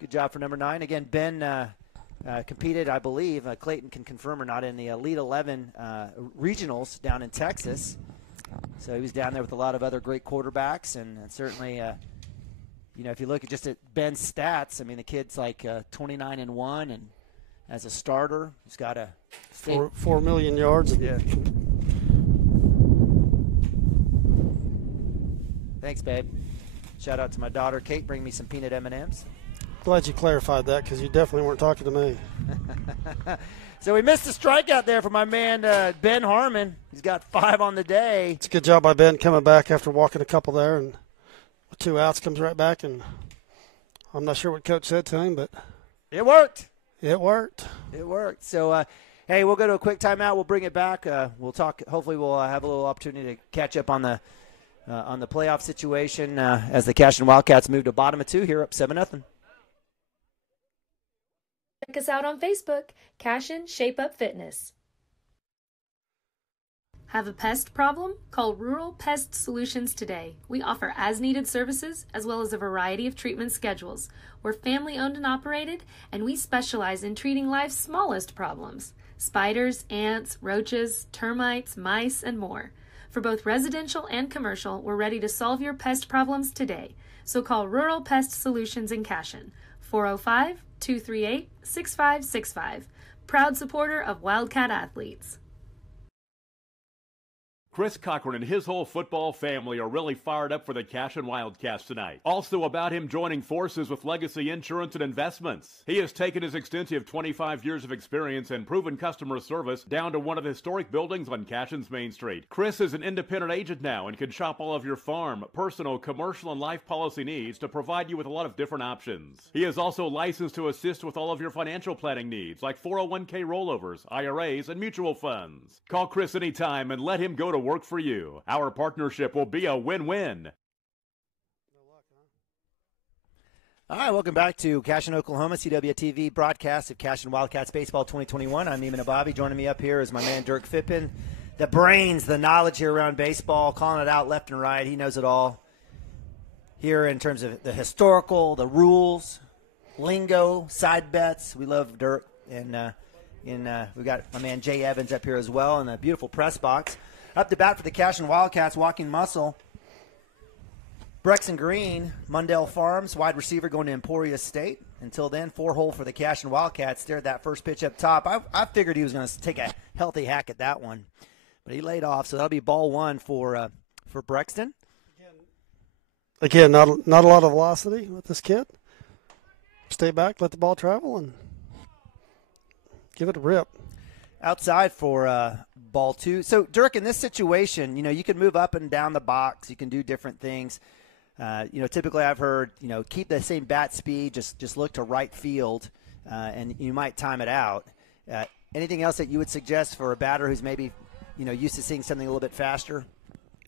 job for number 9. Again, Ben competed, I believe, Clayton can confirm or not, in the Elite 11 regionals down in Texas. So he was down there with a lot of other great quarterbacks, and certainly if you look at Ben's stats, I mean, the kid's like 29-1, and as a starter, he's got 4 million yards. Yeah. Thanks, babe. Shout out to my daughter, Kate. Bring me some peanut M&Ms. Glad you clarified that because you definitely weren't talking to me. So we missed a strikeout there for my man Ben Harmon. He's got 5 on the day. It's a good job by Ben coming back after walking a couple there, and with 2 outs comes right back. And I'm not sure what Coach said to him, but it worked. It worked. So, hey, we'll go to a quick timeout. We'll bring it back. We'll talk. Hopefully, we'll have a little opportunity to catch up on the playoff situation as the Cashion Wildcats move to bottom of 2 here, up 7-0. Check us out on Facebook, Cashion Shape Up Fitness. Have a pest problem? Call Rural Pest Solutions today. We offer as-needed services as well as a variety of treatment schedules. We're family-owned and operated, and we specialize in treating life's smallest problems: spiders, ants, roaches, termites, mice, and more. For both residential and commercial, we're ready to solve your pest problems today. So call Rural Pest Solutions in Cashion, 405-238-6565. Proud supporter of Wildcat athletes. Chris Cochran and his whole football family are really fired up for the Cashion Wildcats tonight. Also about him joining forces with Legacy Insurance and Investments. He has taken his extensive 25 years of experience and proven customer service down to one of the historic buildings on Cashion's Main Street. Chris is an independent agent now and can shop all of your farm, personal, commercial, and life policy needs to provide you with a lot of different options. He is also licensed to assist with all of your financial planning needs like 401k rollovers, IRAs, and mutual funds. Call Chris anytime and let him go to work for you. Our partnership will be a win-win. All right, welcome back to Cashion, Oklahoma, CWTV broadcast of Cashion Wildcats Baseball 2021. I'm Neiman Ababi. Joining me up here is my man Dirk Phippen, the brains, the knowledge here around baseball, calling it out left and right. He knows it all here in terms of the historical, the rules, lingo, side bets. We love Dirk, and we got my man Jay Evans up here as well in a beautiful press box. Up to bat for the Cashion Wildcats, walking muscle. Brexton Green, Mundell Farms, wide receiver going to Emporia State. Until then, 4-hole for the Cashion Wildcats. There at that first pitch up top. I figured he was going to take a healthy hack at that one, but he laid off, so that'll be ball one for Brexton. Again, not a lot of velocity with this kid. Stay back, let the ball travel, and give it a rip. Outside for ball two. So, Dirk, in this situation, you can move up and down the box. You can do different things. Typically I've heard, keep the same bat speed, just look to right field, and you might time it out. Anything else that you would suggest for a batter who's maybe, used to seeing something a little bit faster?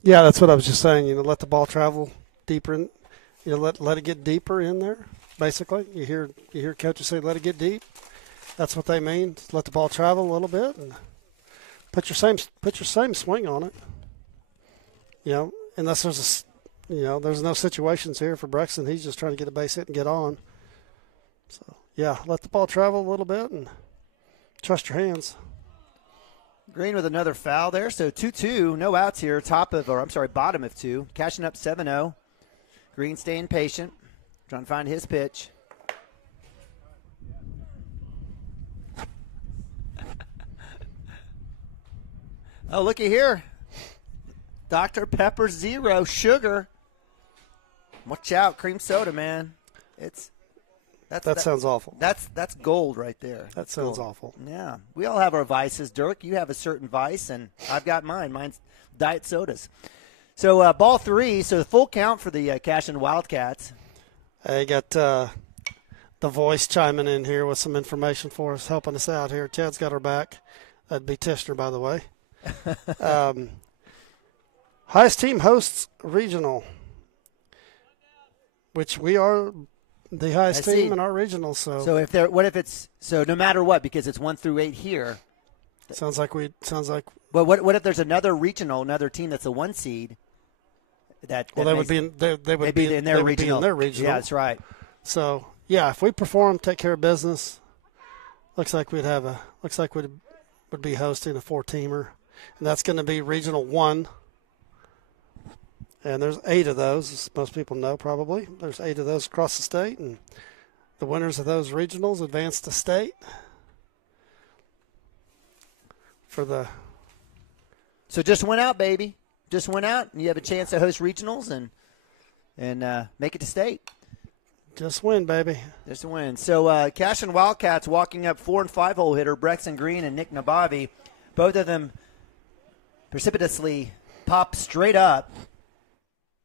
Yeah, that's what I was just saying. Let the ball travel deeper in. Let it get deeper in there, basically. You hear coaches say let it get deep. That's what they mean. Just let the ball travel a little bit and put your same swing on it. Unless there's there's no situations here for Brexton. He's just trying to get a base hit and get on. So yeah, let the ball travel a little bit and trust your hands. Green with another foul there. So 2-2, no outs here. Bottom of two. Cashion up 7-0. Green staying patient, trying to find his pitch. Oh, looky here. Dr. Pepper Zero, sugar. Watch out, cream soda, man. That sounds awful. That's gold right there. That sounds awful. Yeah. We all have our vices, Dirk. You have a certain vice, and I've got mine. Mine's diet sodas. So ball three, so the full count for the Cashion Wildcats. I got the voice chiming in here with some information for us, helping us out here. Chad's got our back. That'd be Tishner, by the way. Highest team hosts regional, which we are the highest team in our regional. So no matter what, because it's 1 through 8 here. Sounds like. But what if there's another team that's a 1 seed? They would be in their regional. Yeah, that's right. So yeah, if we perform, take care of business, looks like we'd be hosting a 4-teamer. And that's going to be Regional 1. And there's 8 of those, as most people know probably. There's 8 of those across the state. And the winners of those regionals advance to state. So just win out, baby. Just win out, and you have a chance to host regionals and make it to state. Just win, baby. Just win. So Cashion Wildcats walking up 4 and 5-hole hitter, Brexton Green and Nick Nabavi. Both of them precipitously pop straight up.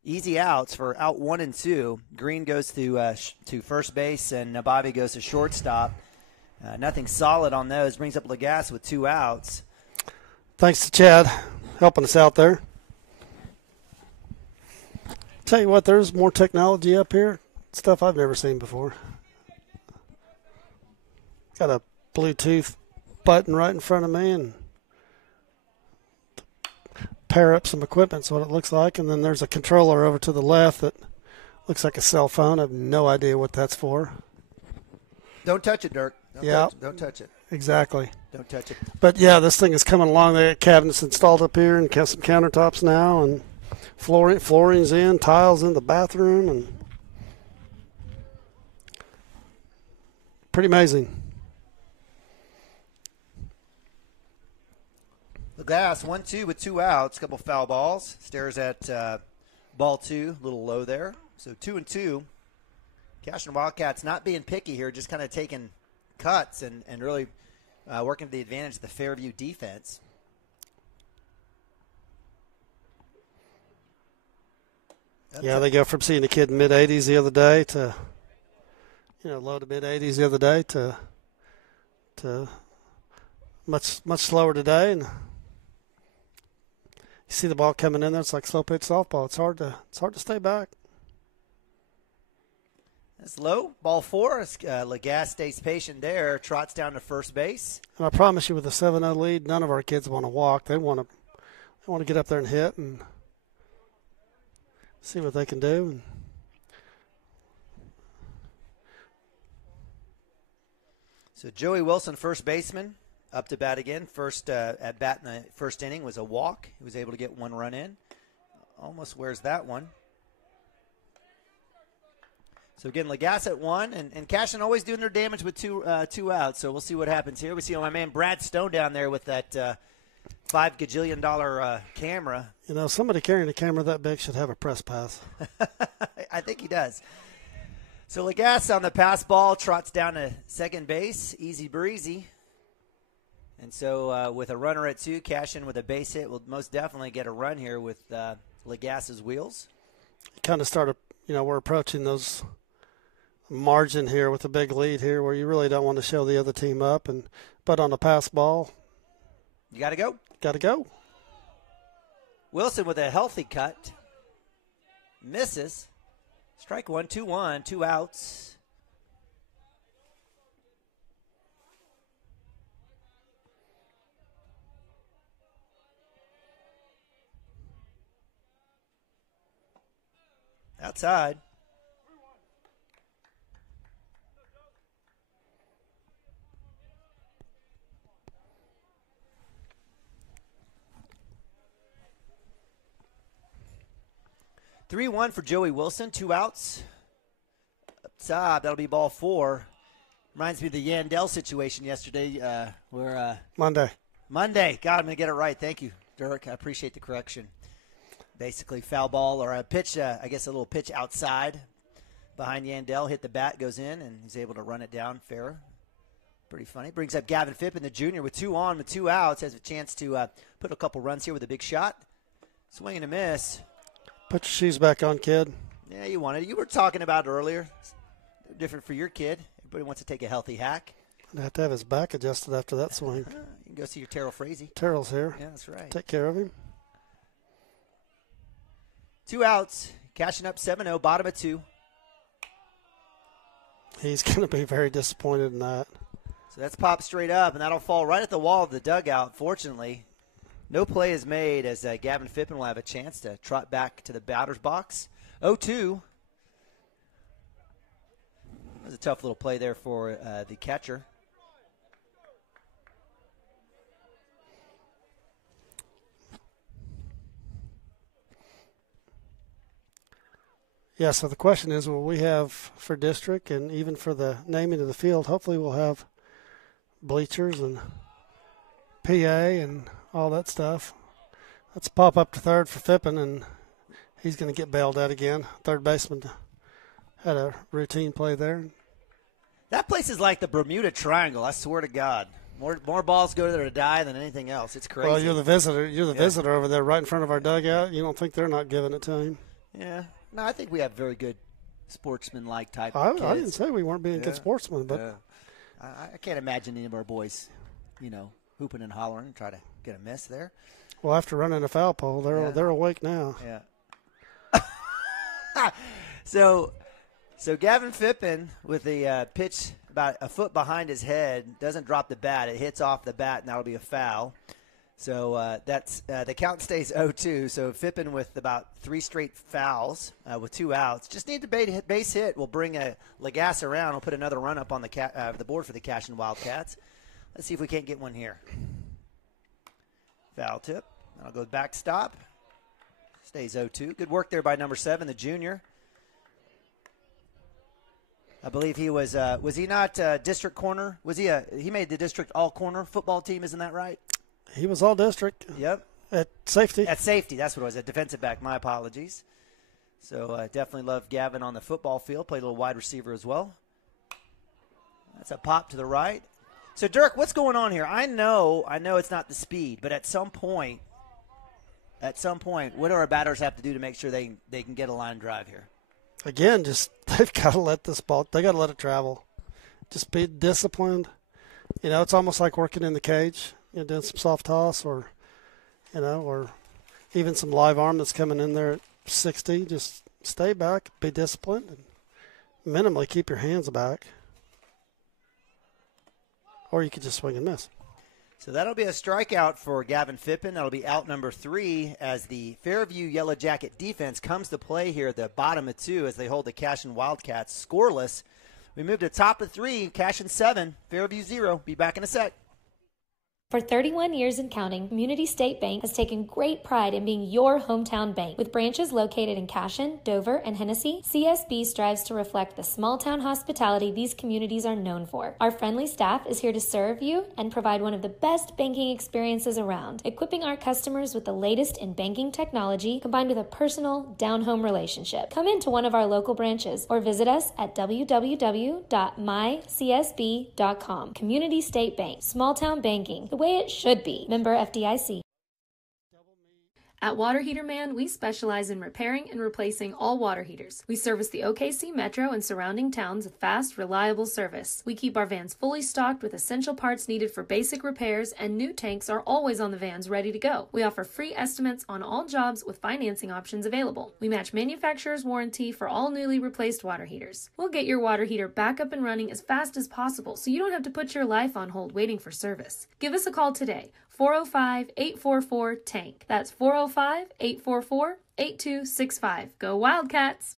Easy outs for out 1 and 2. Green goes to first base, and Nabavi goes to shortstop. Nothing solid on those. Brings up Lagasse with 2 outs. Thanks to Chad helping us out there. Tell you what, there's more technology up here. Stuff I've never seen before. Got a Bluetooth button right in front of me, and pair up some equipment. Is what it looks like. And then there's a controller over to the left that looks like a cell phone. I have no idea what that's for. Don't touch it, Dirk. Don't touch it. Exactly. Don't touch it. But, yeah, this thing is coming along. They got cabinets installed up here and some countertops now, and flooring's in, tiles in the bathroom, and pretty amazing. Lagasse 1-2 with 2 outs, couple foul balls. Stares at ball 2, a little low there. So 2-2. Cashion Wildcats not being picky here, just kind of taking cuts and really working to the advantage of the Fairview defense. Yeah, they go from seeing a kid in mid-80s the other day to, low to mid-80s the other day to much slower today. And you see the ball coming in there. It's like slow pitch softball. It's hard to stay back. It's low. Ball 4. Lagasse stays patient there. Trots down to first base. And I promise you, with a 7-0 lead, none of our kids want to walk. They want to get up there and hit and see what they can do. So Joey Wilson, first baseman, up to bat again. First at bat in the first inning was a walk. He was able to get 1 run in. Almost wears that one. So again, Lagasse at 1, and Cashion always doing their damage with two outs. So we'll see what happens here. We see my man Brad Stone down there with that $5 gajillion camera. Somebody carrying a camera that big should have a press pass. I think he does. So Lagasse on the pass ball, trots down to second base, easy breezy. And so with a runner at 2, Cashion with a base hit will most definitely get a run here with Lagasse's wheels. Kind of started, we're approaching those margin here with a big lead here where you really don't want to show the other team up. But on the pass ball, you got to go. Got to go. Wilson with a healthy cut. Misses. Strike 1, 2-1, 2 outs. Outside. (3-1) for Joey Wilson, 2 outs. Up top, that'll be ball 4. Reminds me of the Yandel situation yesterday. Monday. God, I'm going to get it right. Thank you, Dirk. I appreciate the correction. Basically, foul ball or a pitch, I guess a little pitch outside behind Yandel. Hit the bat, goes in, and he's able to run it down fair. Pretty funny. Brings up Gavin Phippen, the junior, with 2 on, with 2 outs. Has a chance to put a couple runs here with a big shot. Swing and a miss. Put your shoes back on, kid. Yeah, you wanted it. You were talking about earlier. Different for your kid. Everybody wants to take a healthy hack. I'd have to have his back adjusted after that swing. You can go see your Terrell Frazee. Terrell's here. Yeah, that's right. Take care of him. 2 outs. Cashion up 7-0. Bottom of 2. He's going to be very disappointed in that. So that's popped straight up, and that'll fall right at the wall of the dugout, fortunately. No play is made as Gavin Phippen will have a chance to trot back to the batter's box. 0-2. That was a tough little play there for the catcher. Yeah, so the question is, will we have for district and even for the naming of the field, hopefully we'll have bleachers and PA and all that stuff. Let's pop up to third for Phippen, and he's going to get bailed out again. Third baseman had a routine play there. That place is like the Bermuda Triangle, I swear to God. More balls go there to die than anything else. It's crazy. Well, you're the visitor. You're the visitor over there right in front of our dugout. You don't think they're not giving it to him? Yeah. No, I think we have very good sportsman-like type kids. I didn't say we weren't being good sportsmen, but I can't imagine any of our boys, hooping and hollering and try to get a miss there. Well, after running a foul pole, they're awake now. Yeah. So Gavin Phippen with the pitch about a foot behind his head, doesn't drop the bat. It hits off the bat, and that'll be a foul. So that's the count stays 0-2. So Fippen with about 3 straight fouls with 2 outs. Just need the base hit. We'll bring Lagasse around. We'll put another run up on the board for the Cashion Wildcats. Let's see if we can't get one here. Foul tip. I'll go backstop. Stays 0-2. Good work there by number 7, the junior. I believe he was he not district corner? He made the district all corner football team, isn't that right? He was all district. Yep. At safety. At safety, that's what it was. At defensive back, my apologies. So definitely love Gavin on the football field. Played a little wide receiver as well. That's a pop to the right. So, Dirk, what's going on here? I know it's not the speed, but at some point, what do our batters have to do to make sure they can get a line drive here? Again, just they've got to let this ball. They got to let it travel. Just be disciplined. It's almost like working in the cage. Doing some soft toss or even some live arm that's coming in there at 60. Just stay back, be disciplined, and minimally keep your hands back. Or you could just swing and miss. So that'll be a strikeout for Gavin Fippen. That'll be out number 3 as the Fairview Yellow Jacket defense comes to play here at the bottom of 2 as they hold the Cashion Wildcats scoreless. We move to top of 3, Cashion 7, Fairview 0. Be back in a sec. For 31 years and counting, Community State Bank has taken great pride in being your hometown bank. With branches located in Cashion, Dover, and Hennessy, CSB strives to reflect the small-town hospitality these communities are known for. Our friendly staff is here to serve you and provide one of the best banking experiences around, equipping our customers with the latest in banking technology combined with a personal, down-home relationship. Come into one of our local branches or visit us at www.mycsb.com. Community State Bank, small-town banking, the way it should be. Member FDIC. At Water Heater Man, we specialize in repairing and replacing all water heaters. We service the OKC Metro and surrounding towns with fast, reliable service. We keep our vans fully stocked with essential parts needed for basic repairs, and new tanks are always on the vans ready to go. We offer free estimates on all jobs with financing options available. We match manufacturer's warranty for all newly replaced water heaters. We'll get your water heater back up and running as fast as possible so you don't have to put your life on hold waiting for service. Give us a call today. 405-844-TANK. That's 405-844-8265. Go Wildcats!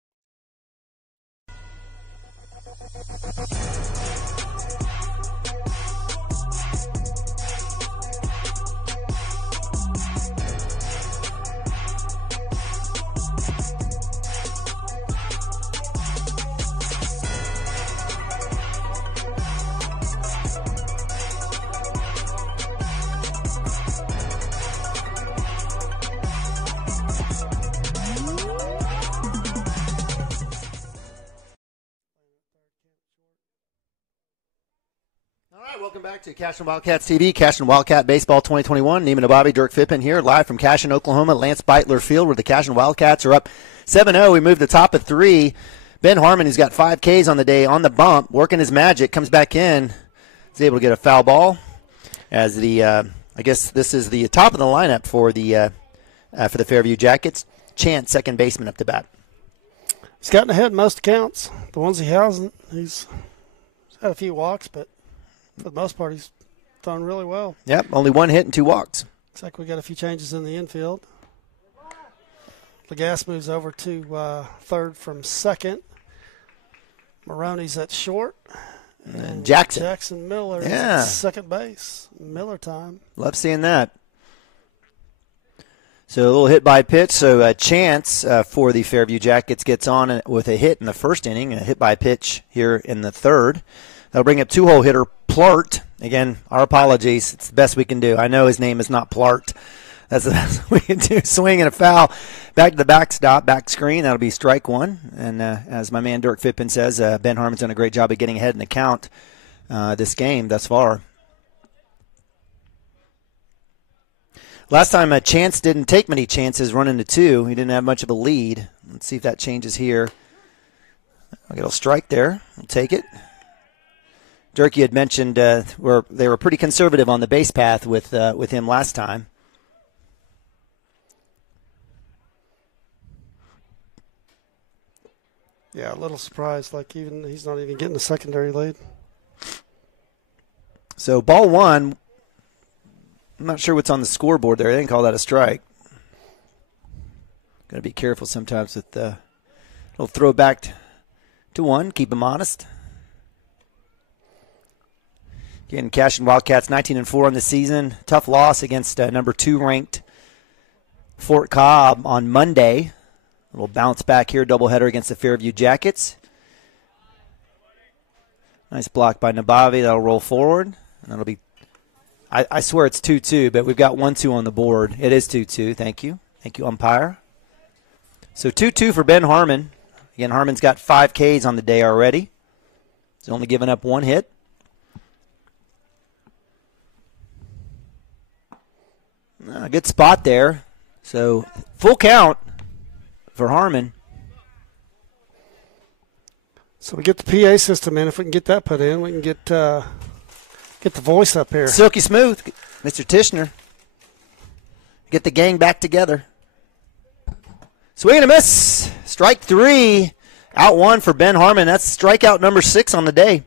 Welcome back to Cashion Wildcats TV, Cashion Wildcat Baseball 2021. Neiman Ababi, Dirk Fippen here, live from Cashion, Oklahoma, Lance Beitler Field, where the Cashion Wildcats are up 7-0. We move to top of 3. Ben Harmon, who's got 5 Ks on the day, on the bump, working his magic, comes back in, is able to get a foul ball. As the, I guess this is the top of the lineup for the Fairview Jackets. Chance, second baseman, up to bat. He's gotten ahead in most accounts. The ones he hasn't, he's had a few walks, but for the most part, he's done really well. Yep, only 1 hit and 2 walks. Looks like we got a few changes in the infield. Lagasse moves over to third from second. Maroney's at short. And Jackson Miller is at second base. Miller time. Love seeing that. So a little hit by pitch. So Chance for the Fairview Jackets gets on with a hit in the first inning and a hit by pitch here in the third. That'll bring up 2-hole hitter Plart. Again, our apologies. It's the best we can do. I know his name is not Plart. That's the best we can do. Swing and a foul. Back to the backstop, back screen. That'll be strike 1. And as my man Dirk Fippen says, Ben Harmon's done a great job of getting ahead in the count this game thus far. Last time Chance didn't take many chances running to 2. He didn't have much of a lead. Let's see if that changes here. I'll get a strike there. We'll take it. Dirk, you had mentioned they were pretty conservative on the base path with him last time. Yeah, a little surprised. He's not even getting a secondary lead. So ball 1. I'm not sure what's on the scoreboard there. They didn't call that a strike. Got to be careful sometimes with the little throw back to one. Keep them honest. Again, Cashion Wildcats 19-4 on the season. Tough loss against number 2 ranked Fort Cobb on Monday. A little bounce back here, doubleheader against the Fairview Jackets. Nice block by Nabavi. That'll roll forward. And that'll be, I swear it's 2-2, but we've got 1-2 on the board. It is 2-2. Thank you. Thank you, umpire. So 2-2 for Ben Harmon. Again, Harmon's got 5 Ks on the day already. He's only given up 1 hit. Good spot there. So full count for Harmon. So we get the PA system in. If we can get that put in, we can get the voice up here. Silky smooth, Mr. Tishner. Get the gang back together. Swing and a miss. Strike 3. Out 1 for Ben Harmon. That's strikeout number 6 on the day.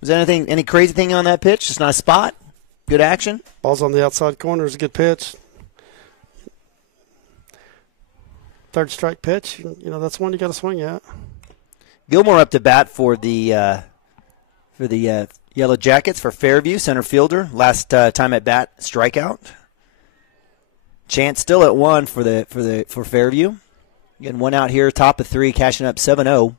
Was there any crazy thing on that pitch? Just not a spot? Good action? Ball's on the outside corner. It's a good pitch. Third strike pitch. You know, that's one you got to swing at. Gilmore up to bat for the Yellow Jackets for Fairview, center fielder. Last time at bat, strikeout. Chance still at 1 for Fairview. Again, 1 out here, top of 3, cashing up 7-0.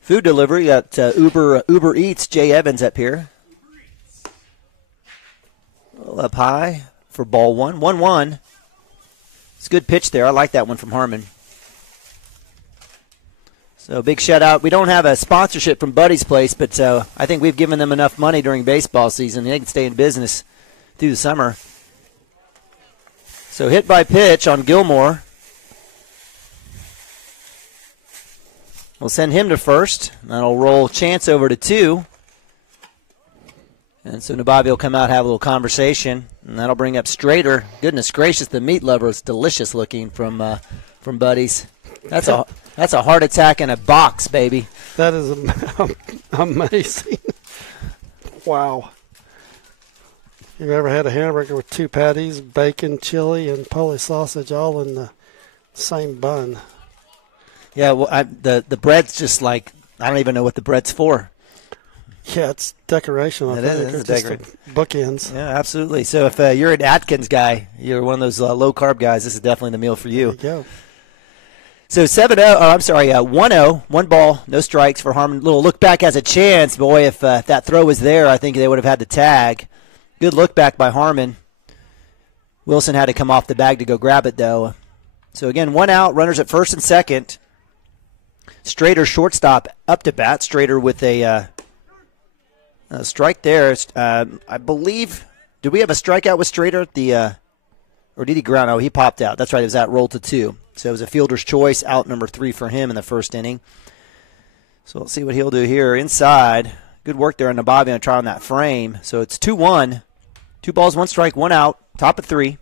Food delivery, got Uber Eats, Jay Evans up here. A little up high for ball 1. 1-1. It's a good pitch there. I like that one from Harmon. So big shout out. We don't have a sponsorship from Buddy's Place, but I think we've given them enough money during baseball season. They can stay in business through the summer. So hit by pitch on Gilmore. We'll send him to first. That'll roll Chance over to 2. And so Nabavi will come out, have a little conversation, and that'll bring up Strader. Goodness gracious, the meat lover is delicious looking from Buddy's. That's a heart attack in a box, baby. That is amazing. Wow. You've ever had a hamburger with 2 patties, bacon, chili, and Polish sausage all in the same bun? Yeah, well, the bread's just like, I don't even know what the bread's for. Yeah, it's decoration. It is. It's decoration. Bookends. Yeah, absolutely. So if you're an Atkins guy, you're one of those low-carb guys, this is definitely the meal for you. There you go. So 1-0, 1 ball, no strikes for Harmon. Little look back has a chance. Boy, if that throw was there, I think they would have had the tag. Good look back by Harmon. Wilson had to come off the bag to go grab it, though. So again, 1 out, runners at first and second. Strader, shortstop, up to bat. Strader with a strike there. I believe, did we have a strikeout with Strader at or did he ground? Oh, he popped out. That's right, it was that roll to 2. So it was a fielder's choice, out number 3 for him in the first inning. So let's see what he'll do here. Inside, good work there on Nabavi on trying that frame. So it's 2-1. 2 balls, 1 strike, 1 out, top of 3.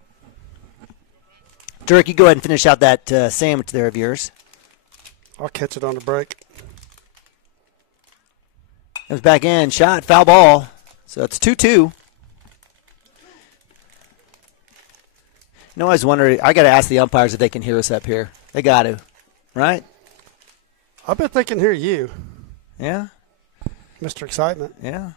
Turk, you go ahead and finish out that sandwich there of yours. I'll catch it on the break. Comes back in, shot, foul ball. So it's 2-2. You know, I was wondering, I got to ask the umpires if they can hear us up here. They got to, right? I bet they can hear you. Yeah? Mr. Excitement. Yeah.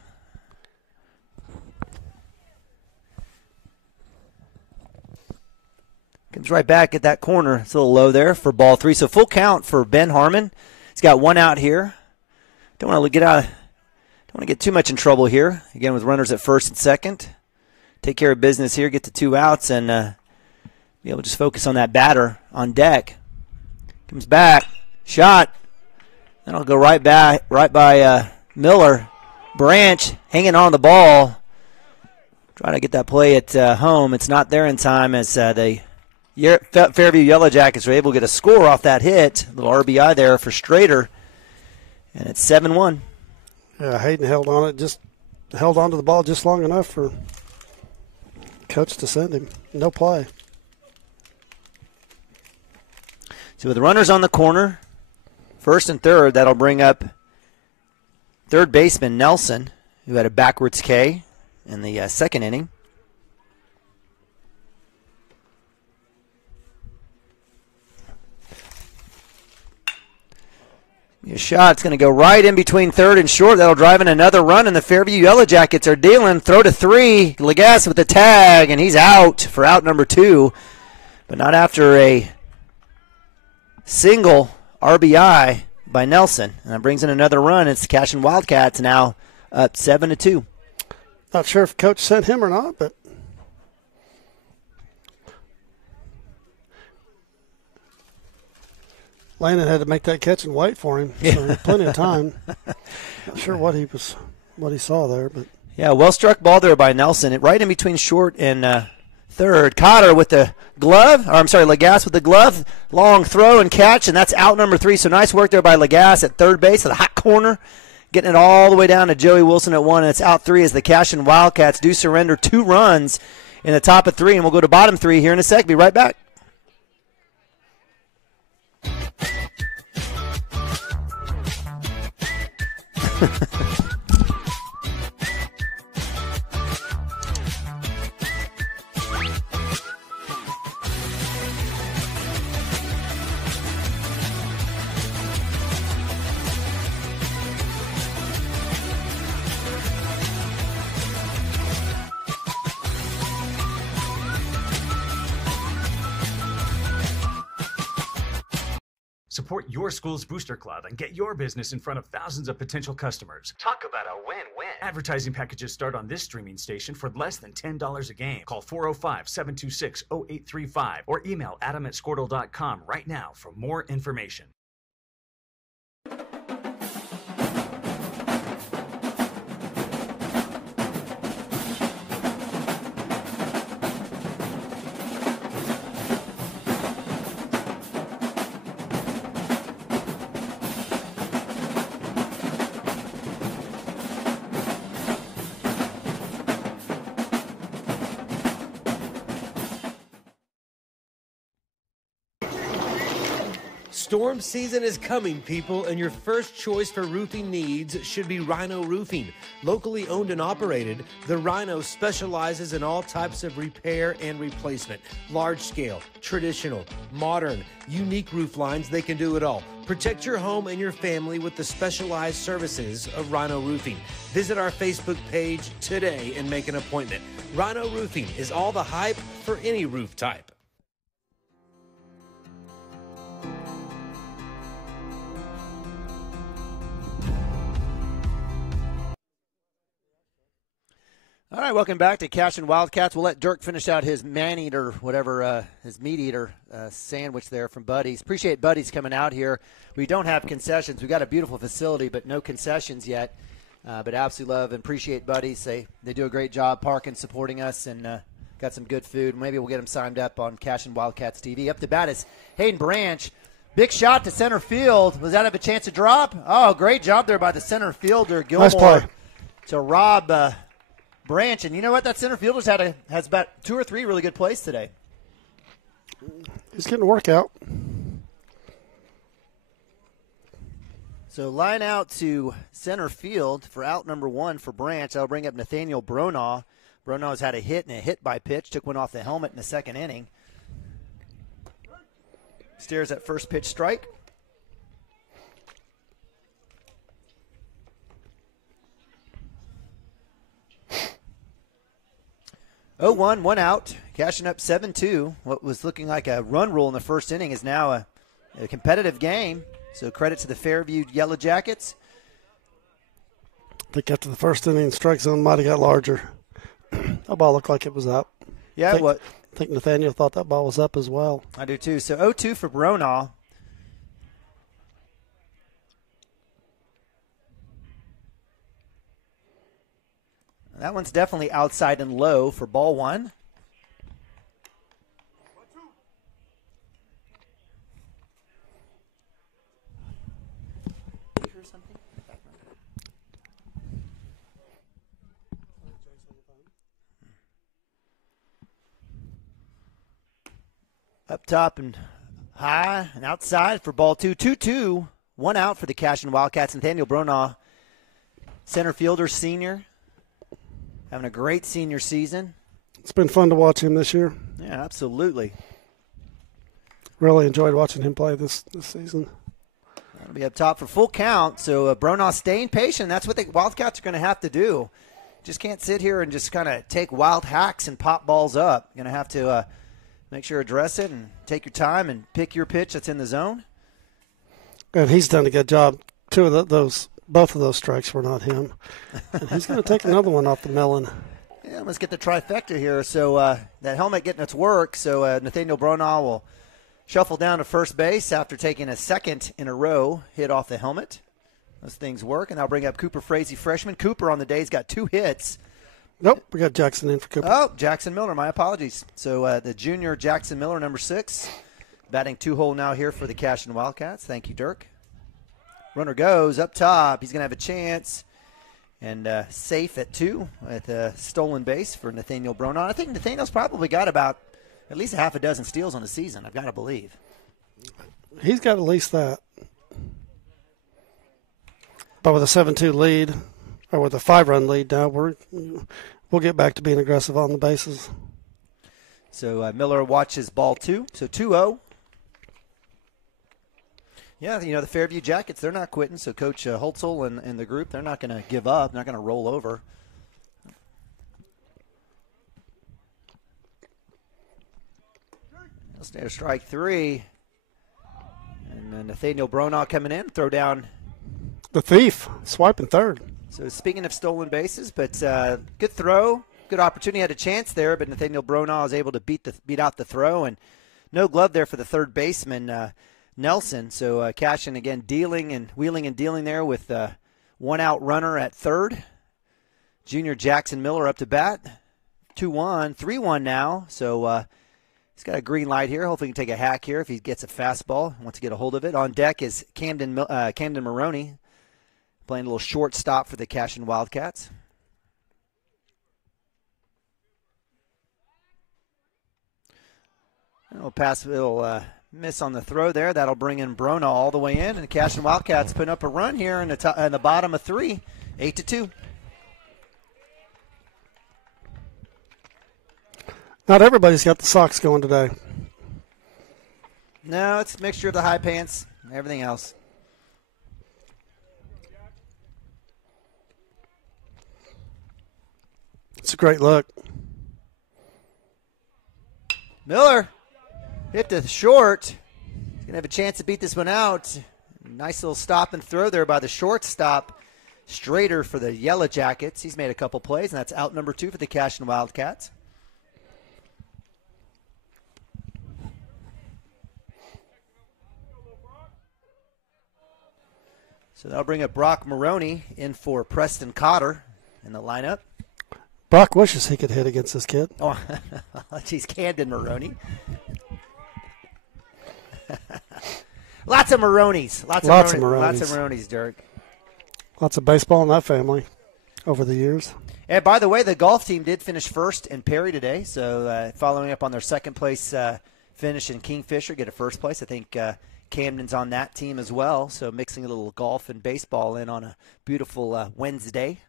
Comes right back at that corner. It's a little low there for ball 3. So full count for Ben Harmon. He's got 1 out here. Don't want to get too much in trouble here. Again, with runners at first and second. Take care of business here. Get to 2 outs and be able to just focus on that batter on deck. Comes back. Shot. Then I'll go right by Miller. Branch hanging on the ball. Trying to get that play at home. It's not there in time as the Fairview Yellow Jackets were able to get a score off that hit. A little RBI there for Strader. And it's 7-1. Yeah, Hayden held on to the ball just long enough for Coach to send him. No play. So with the runners on the corner, first and third, that'll bring up third baseman Nelson, who had a backwards K in the second inning. Your shot's going to go right in between third and short. That'll drive in another run, and the Fairview Yellow Jackets are dealing. Throw to three. Legas with the tag, and he's out for out number 2. But not after a single RBI by Nelson. And that brings in another run. It's the Cashion Wildcats now up 7-2. Not sure if Coach sent him or not, but Landon had to make that catch and wait for him. So plenty of time. Not sure what he saw there, but yeah, well struck ball there by Nelson. It right in between short and third. Cotter with the glove, or I'm sorry, Legas with the glove. Long throw and catch, and that's out number 3. So nice work there by Legas at third base, at the hot corner, getting it all the way down to Joey Wilson at 1, and it's out 3 as the Cashion Wildcats do surrender 2 runs in the top of 3, and we'll go to bottom 3 here in a sec. Be right back. Support your school's booster club and get your business in front of thousands of potential customers. Talk about a win-win. Advertising packages start on this streaming station for less than $10 a game. Call 405-726-0835 or email adam@squirtle.com right now for more information. Storm season is coming, people, and your first choice for roofing needs should be Rhino Roofing. Locally owned and operated, the Rhino specializes in all types of repair and replacement. Large scale, traditional, modern, unique roof lines, they can do it all. Protect your home and your family with the specialized services of Rhino Roofing. Visit our Facebook page today and make an appointment. Rhino Roofing is all the hype for any roof type. All right, welcome back to Cashion Wildcats. We'll let Dirk finish out his man-eater, whatever, his meat-eater sandwich there from Buddy's. Appreciate Buddy's coming out here. We don't have concessions. We've got a beautiful facility, but no concessions yet. But absolutely love and appreciate Buddy's. They do a great job parking, supporting us, and got some good food. Maybe we'll get them signed up on Cashion Wildcats TV. Up to bat is Hayden Branch. Big shot to center field. Was that have a chance to drop? Oh, great job there by the center fielder, Gilmore. Nice play. To Rob Branch, and you know what? That center fielder's has about 2 or 3 really good plays today. He's getting a workout. So line out to center field for out number 1 for Branch. That'll bring up Nathaniel Bronaugh. Bronaugh's had a hit and a hit by pitch. Took one off the helmet in the second inning. Stares at first pitch strike. 0-1, 1 out. Cashion up 7-2. What was looking like a run rule in the first inning is now a competitive game. So credit to the Fairview Yellow Jackets. I think after the first inning, strike zone might have got larger. That ball looked like it was up. Yeah, I think Nathaniel thought that ball was up as well. I do too. So 0-2 for Bronaugh. That one's definitely outside and low for ball 1. Up top and High and outside for ball 2. 2-2. 1 out for the Cashion Wildcats. Nathaniel Bronaugh, center fielder, senior. Having a great senior season. It's been fun to watch him this year. Yeah, absolutely. Really enjoyed watching him play this season. That'll be up top for full count. So Bronaugh staying patient. That's what the Wildcats are going to have to do. Just can't sit here and just kind of take wild hacks and pop balls up. Going to have to make sure address it and take your time and pick your pitch that's in the zone. And he's done a good job. Both of those strikes were not him. And he's going to take another one off the melon. Yeah, let's get the trifecta here. So that helmet getting its work. So Nathaniel Bronaugh will shuffle down to first base after taking a second in a row hit off the helmet. Those things work. And I'll bring up Cooper Frazee, freshman. Cooper on the day's got 2 hits. Nope, we got Jackson in for Cooper. Oh, Jackson Miller, my apologies. So the junior Jackson Miller, number 6, batting 2-hole now here for the Cashion Wildcats. Thank you, Dirk. Runner goes up top. He's going to have a chance. And safe at 2 at the stolen base for Nathaniel Bronaugh. I think Nathaniel's probably got about at least a half a dozen steals on the season, I've got to believe. He's got at least that. But with a 7-2 lead, or with a 5-run lead now, we'll get back to being aggressive on the bases. So Miller watches ball 2. So 2-0. Yeah, the Fairview Jackets, they're not quitting. So Coach Holtzel and the group, they're not going to give up, not going to roll over. There's strike 3. And then Nathaniel Bronaugh coming in, throw down. The thief, swiping third. So speaking of stolen bases, but good throw, good opportunity, had a chance there, but Nathaniel Bronaugh is able to beat out the throw, and no glove there for the third baseman, Nelson. So Cashion again wheeling and dealing there with 1 out runner at third. Junior Jackson Miller up to bat. 2-1, 3-1 now. So he's got a green light here. Hopefully he can take a hack here if he gets a fastball, wants to get a hold of it. On deck is Camden Maroney, playing a little shortstop for the Cashion Wildcats. It'll miss on the throw there. That'll bring in Bronaugh all the way in. And the Cashion Wildcats putting up a run here in the bottom of 3, 8-2. Not everybody's got the socks going today. No, it's a mixture of the high pants and everything else. It's a great look. Miller hit the short. He's going to have a chance to beat this one out. Nice little stop and throw there by the shortstop. Strader for the Yellow Jackets. He's made a couple plays, and that's out number 2 for the Cashion Wildcats. So that'll bring up Brock Maroney in for Preston Cotter in the lineup. Brock wishes he could hit against this kid. Oh, geez, Camden Maroney. Lots of Maroneys. Lots of Maroneys, Dirk. Lots of baseball in that family over the years. And by the way, the golf team did finish first in Perry today. So following up on their second place finish in Kingfisher, get a first place. I think Camden's on that team as well. So mixing a little golf and baseball in on a beautiful Wednesday.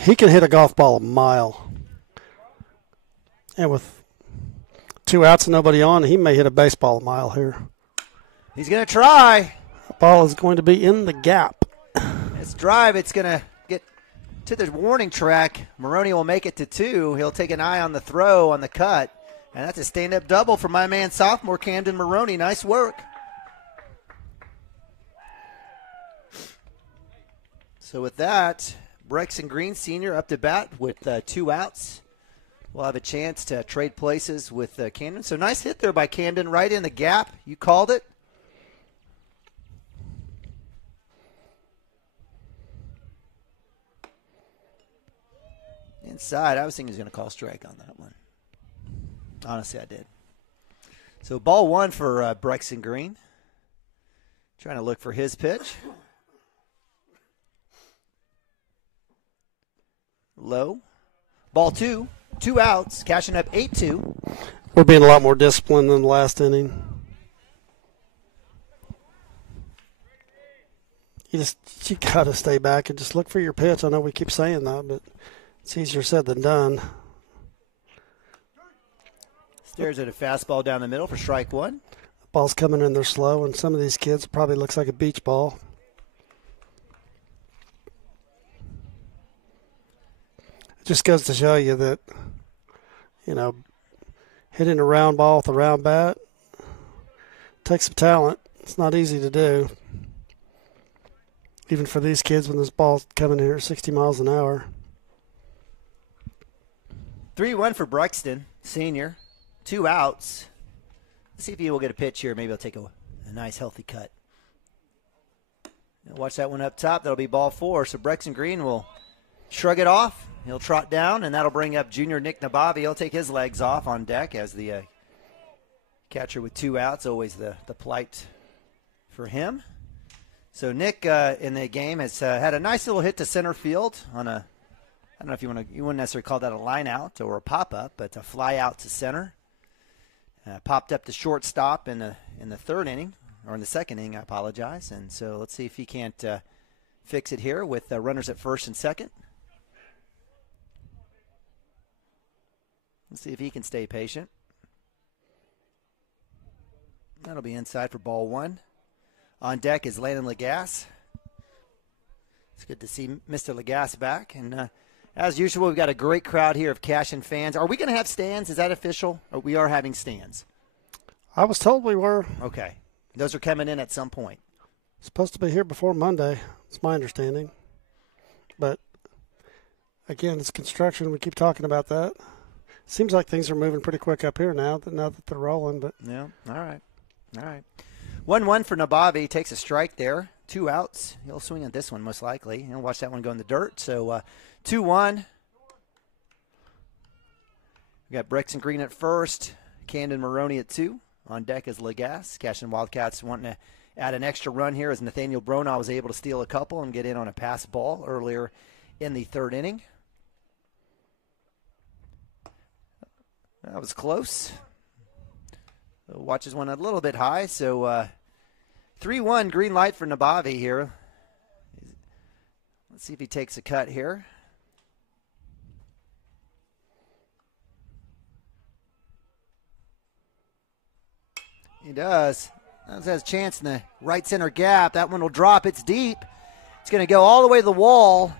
He can hit a golf ball a mile. And with 2 outs and nobody on, he may hit a baseball a mile here. He's going to try. The ball is going to be in the gap. It's drive. It's going to get to the warning track. Maroney will make it to 2. He'll take an eye on the throw, on the cut. And that's a stand-up double for my man, sophomore Camden Maroney. Nice work. So with that, Brexton Green, senior, up to bat with 2 outs. We'll have a chance to trade places with Camden. So nice hit there by Camden, right in the gap. You called it. Inside. I was thinking he was going to call strike on that one. Honestly, I did. So ball 1 for Brexton Green. Trying to look for his pitch. Low. Ball 2. 2 outs. Cashion up 8-2. We're being a lot more disciplined than the last inning. You got to stay back and just look for your pitch. I know we keep saying that, but it's easier said than done. Stares at a fastball down the middle for strike one. Ball's coming in there slow, and some of these kids, it probably looks like a beach ball. It just goes to show you that, hitting a round ball with a round bat takes some talent. It's not easy to do. Even for these kids when this ball's coming in here at 60 miles an hour. 3-1 for Brexton, senior. 2 outs. Let's see if he will get a pitch here. Maybe he'll take a nice, healthy cut. Watch that one up top. That'll be ball 4. So Brexton Green will shrug it off. He'll trot down, and that'll bring up junior Nick Nabavi. He'll take his legs off on deck as the catcher with 2 outs. Always the plight for him. So Nick in the game has had a nice little hit to center field on a, I don't know if you wouldn't necessarily call that a line out or a pop up, but a fly out to center. Popped up to shortstop in the third inning, or in the second inning, I apologize. And so let's see if he can't fix it here with runners at first and second. Let's see if he can stay patient. That'll be inside for ball 1. On deck is Landon Lagasse. It's good to see Mr. Lagasse back. And as usual, we've got a great crowd here of Cashion fans. Are we going to have stands? Is that official? Or we are having stands? I was told we were. Okay. Those are coming in at some point. Supposed to be here before Monday. It's my understanding. But, again, it's construction. We keep talking about that. Seems like things are moving pretty quick up here now that they're rolling. But yeah, all right. 1-1 for Nabavi. Takes a strike there. 2 outs. He'll swing at this one most likely. He'll watch that one go in the dirt. So 2-1. We got Brexton Green at first. Camden Maroney at 2. On deck is Lagasse. Cashion Wildcats wanting to add an extra run here as Nathaniel Brona was able to steal a couple and get in on a pass ball earlier in the third inning. That was close. Watches one a little bit high, so 3-1 green light for Nabavi here. Let's see if he takes a cut here. He does. Has a chance in the right center gap. That one will drop. It's deep. It's going to go all the way to the wall.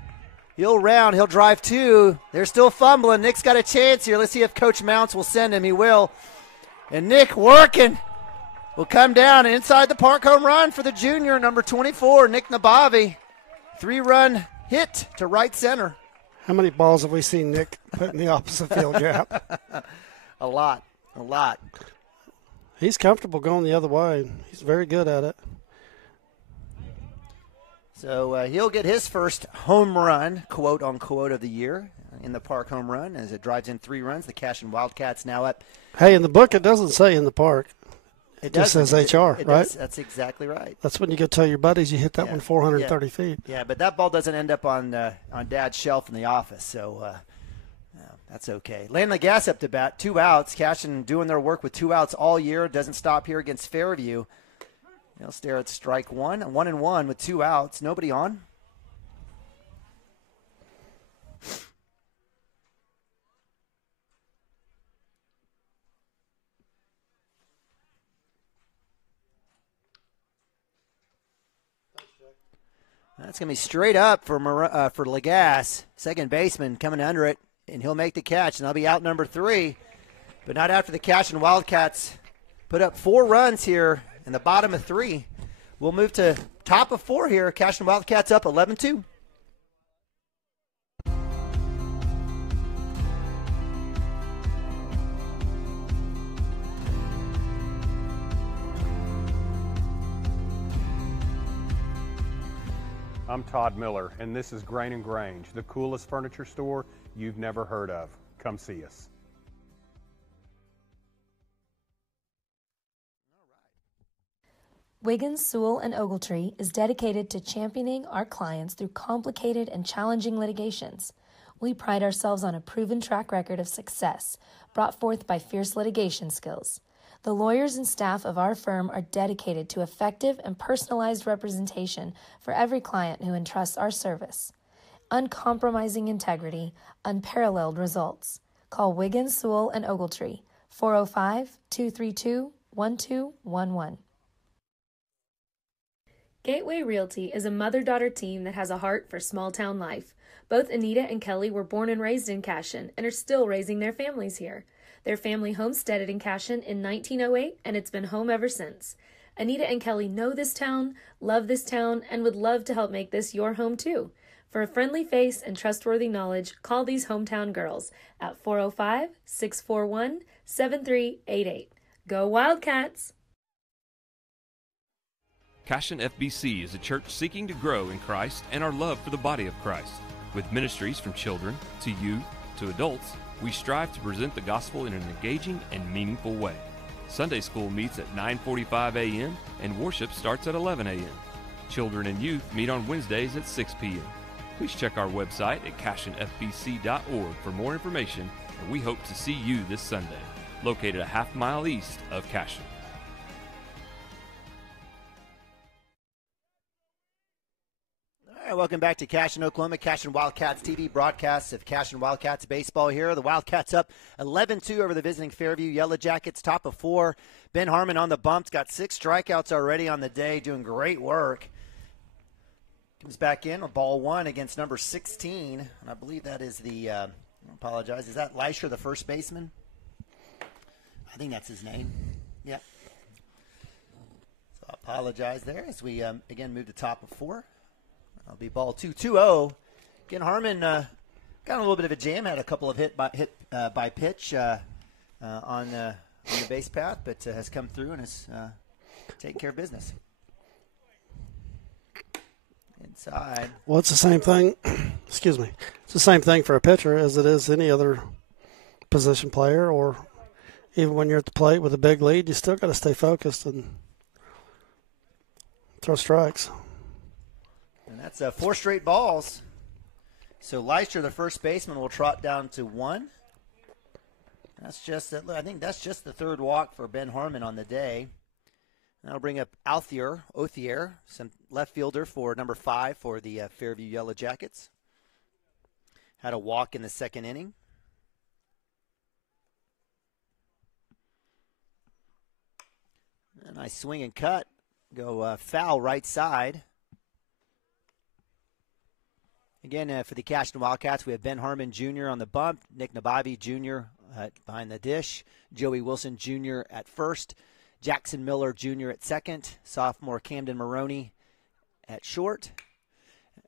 He'll round. He'll drive 2. They're still fumbling. Nick's got a chance here. Let's see if Coach Mounts will send him. He will. And Nick working. Will come down inside the park home run for the junior, number 24, Nick Nabavi. 3-run hit to right center. How many balls have we seen Nick put in the opposite field gap? A lot. He's comfortable going the other way. He's very good at it. So he'll get his first home run, quote unquote, of the year in the park home run as it drives in 3 runs. The Cashion Wildcats now up. Hey, in the book it doesn't say in the park. It just says HR, right? Does. That's exactly right. That's when you go tell your buddies you hit that one 430 feet. Yeah, but that ball doesn't end up on Dad's shelf in the office, so that's okay. Landon Lagasse up to bat, 2 outs. Cashion doing their work with 2 outs all year. Doesn't stop here against Fairview. They'll stare at strike 1. 1-1 with 2 outs. Nobody on. That's going to be straight up for Lagasse. Second baseman coming under it, and he'll make the catch, and that'll be out number 3. But not after the Cashion Wildcats put up 4 runs here in the bottom of 3. We'll move to top of 4 here. Cashion Wildcats up 11-2. I'm Todd Miller, and this is Grain & Grange, the coolest furniture store you've never heard of. Come see us. Wiggins, Sewell, and Ogletree is dedicated to championing our clients through complicated and challenging litigations. We pride ourselves on a proven track record of success, brought forth by fierce litigation skills. The lawyers and staff of our firm are dedicated to effective and personalized representation for every client who entrusts our service. Uncompromising integrity, unparalleled results. Call Wiggins, Sewell, and Ogletree, 405-232-1211. Gateway Realty is a mother-daughter team that has a heart for small-town life. Both Anita and Kelly were born and raised in Cashion and are still raising their families here. Their family homesteaded in Cashion in 1908, and it's been home ever since. Anita and Kelly know this town, love this town, and would love to help make this your home too. For a friendly face and trustworthy knowledge, call these hometown girls at 405-641-7388. Go Wildcats! Cashion FBC is a church seeking to grow in Christ and our love for the body of Christ. With ministries from children to youth to adults, we strive to present the gospel in an engaging and meaningful way. Sunday school meets at 9:45 a.m. and worship starts at 11 a.m. Children and youth meet on Wednesdays at 6 p.m. Please check our website at cashionfbc.org for more information, and we hope to see you this Sunday, located a half-mile east of Cashion. All right, welcome back to Cashion, Oklahoma. Cashion Wildcats TV broadcasts of Cashion Wildcats baseball here. The Wildcats up 11-2 over the visiting Fairview Yellow Jackets, top of 4. Ben Harmon on the bumps, got 6 strikeouts already on the day, doing great work. Comes back in, a ball 1 against number 16, and I believe that is the, I apologize, is that Leisher, the first baseman? I think that's his name. Yeah. So I apologize there as we, again, move to top of 4. That'll be ball 2-2-0. Again, Harmon got a little bit of a jam, had a couple of hit by pitch on the base path, but has come through and is taking care of business. Inside. Well, it's the same thing. Excuse me. It's the same thing for a pitcher as it is any other position player, or even when you're at the plate with a big lead, you still got to stay focused and throw strikes. And that's 4 straight balls. So Leisher, the first baseman, will trot down to 1. That's just, I think that's just the 3rd walk for Ben Harmon on the day. That'll bring up Othier, some left fielder for number 5 for the Fairview Yellow Jackets. Had a walk in the 2nd inning. A nice swing and cut. Go foul right side. Again, for the Cashion Wildcats, we have Ben Harmon Jr. on the bump, Nick Nabavi Jr. Behind the dish, Joey Wilson Jr. at first, Jackson Miller Jr. at second, sophomore Camden Maroney at short.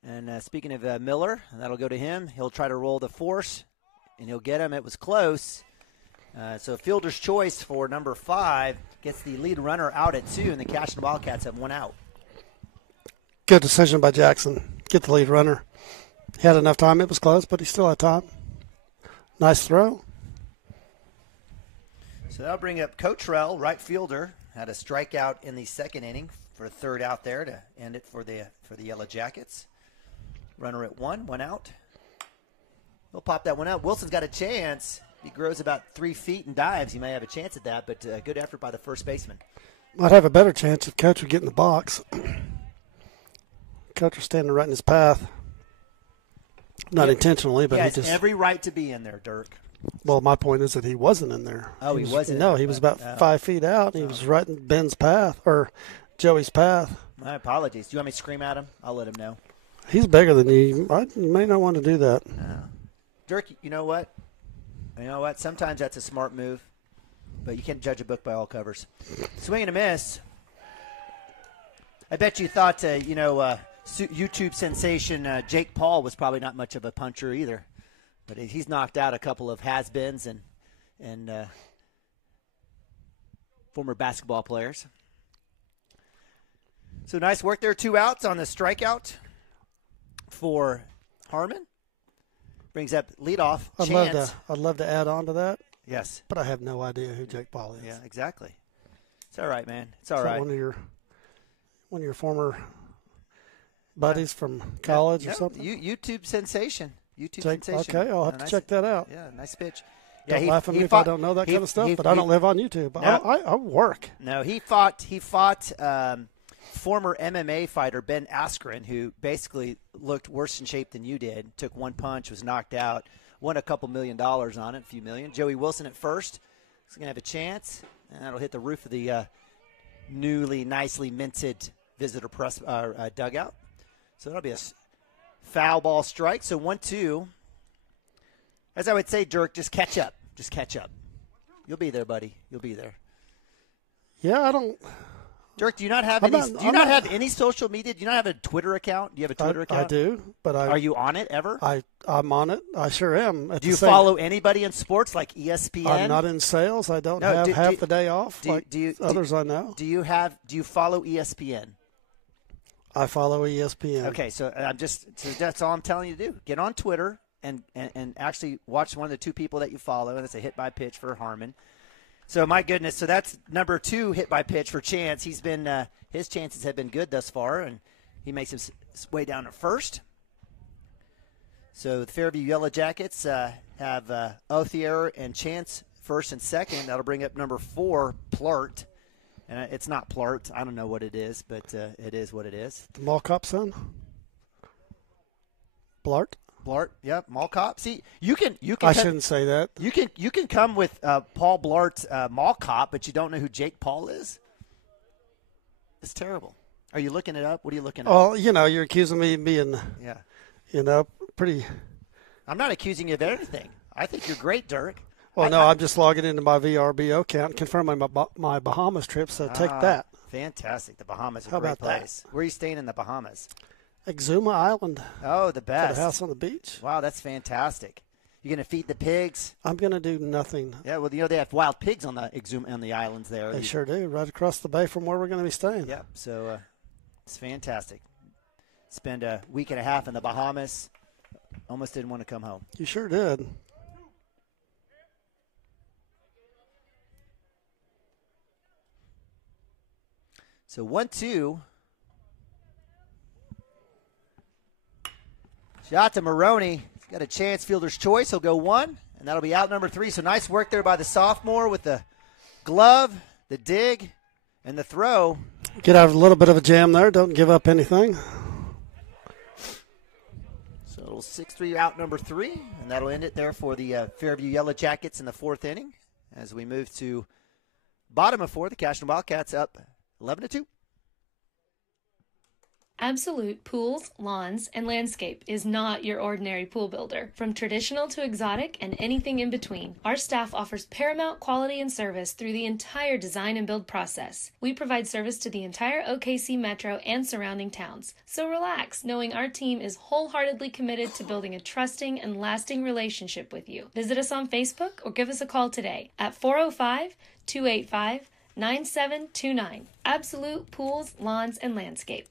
And speaking of Miller, that'll go to him. He'll try to roll the force, and he'll get him. It was close. So fielder's choice for number 5 gets the lead runner out at 2, and the Cashion Wildcats have 1 out. Good decision by Jackson. Get the lead runner. He had enough time. It was close, but he still had time. Nice throw. So that'll bring up Cottrell, right fielder. Had a strikeout in the 2nd inning for a 3rd out there to end it for the Yellow Jackets. Runner at 1 out. He'll pop that one out. Wilson's got a chance. He grows about 3 feet and dives. He may have a chance at that, but good effort by the first baseman. Might have a better chance if Coach would get in the box. Coach was standing right in his path. Not intentionally, but he just every right to be in there, Dirk. Well, my point is that he wasn't in there. Oh, he wasn't. No, he was about 5 feet out. And he was right in Ben's path, or Joey's path. My apologies. Do you want me to scream at him? I'll let him know. He's bigger than you. You may not want to do that. Dirk, you know what? Sometimes that's a smart move, but you can't judge a book by all covers. Swing and a miss. I bet you thought, YouTube sensation Jake Paul was probably not much of a puncher either. But he's knocked out a couple of has-beens and former basketball players. So nice work there. 2 outs on the strikeout for Harmon. Brings up leadoff Chance. I'd love to add on to that. Yes. But I have no idea who Jake Paul is. Yeah, exactly. It's all right, man. It's all right. One of your former buddies from college or something? YouTube sensation. YouTube sensation. Okay, I'll have to check that out. Yeah, nice pitch. Don't laugh at me if I don't know that kind of stuff, but I don't live on YouTube. No, I work. No, he fought former MMA fighter Ben Askren, who basically looked worse in shape than you did. Took one punch, was knocked out, won a couple $1 million on it, a few million. Joey Wilson at first. He's going to have a chance, and that'll hit the roof of the newly, nicely minted visitor press dugout. So that'll be a foul ball strike. So 1-2. As I would say, Dirk, just catch up. Just catch up. You'll be there, buddy. You'll be there. Yeah, I don't. Dirk, do you not have any? Do you not have any social media? Do you not have a Twitter account? Do you have a Twitter account? I do, but are you on it ever? I'm on it. I sure am. Do you follow anybody in sports like ESPN? I'm not in sales. I don't have half the day off like others I know. Do you follow ESPN? I follow ESPN. Okay, so that's all I'm telling you to do. Get on Twitter and actually watch one of the two people that you follow, and it's a hit by pitch for Harmon. So my goodness, so that's number 2 hit by pitch for Chance. He's been his chances have been good thus far, and he makes his way down to first. So the Fairview Yellow Jackets have Othier and Chance first and second. That'll bring up number 4, Plart. And it's not Plart. I don't know what it is, but it is what it is. The Mall Cop son? Blart? Blart, yep, Mall Cop. See, you can. I shouldn't say that. You can come with Paul Blart's Mall Cop, but you don't know who Jake Paul is. It's terrible. Are you looking it up? What are you looking at? Oh, you're accusing me of being, pretty. I'm not accusing you of anything. I think you're great, Dirk. Well, I'm just logging into my VRBO account and confirming my Bahamas trip, so take that. Fantastic. The Bahamas are How a great about that? place. Where are you staying in the Bahamas? Exuma Island. Oh, the best. For the house on the beach. Wow, that's fantastic. You going to feed the pigs? I'm going to do nothing. Yeah, well, they have wild pigs on the islands there. They sure do, right across the bay from where we're going to be staying. Yep, so it's fantastic. Spend a week and a half in the Bahamas. Almost didn't want to come home. You sure did. So 1-2. Shot to Maroney. He's got a chance, fielder's choice. He'll go 1, and that'll be out number 3. So nice work there by the sophomore with the glove, the dig, and the throw. Get out of a little bit of a jam there. Don't give up anything. So it'll 6-3 out number 3, and that'll end it there for the Fairview Yellow Jackets in the 4th inning. As we move to bottom of 4, the Cashion Wildcats up 11-2. Absolute Pools, Lawns, and Landscape is not your ordinary pool builder. From traditional to exotic and anything in between, our staff offers paramount quality and service through the entire design and build process. We provide service to the entire OKC metro and surrounding towns. So relax, knowing our team is wholeheartedly committed to building a trusting and lasting relationship with you. Visit us on Facebook or give us a call today at 405-285-9729. Absolute Pools, Lawns, and Landscape.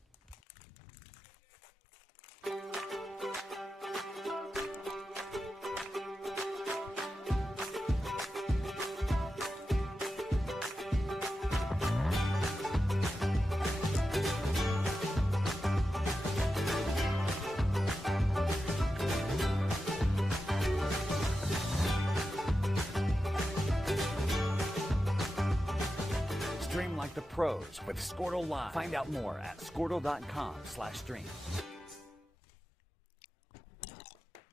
Stream like the pros with Squirtle Live. Find out more at squirtle.com/stream.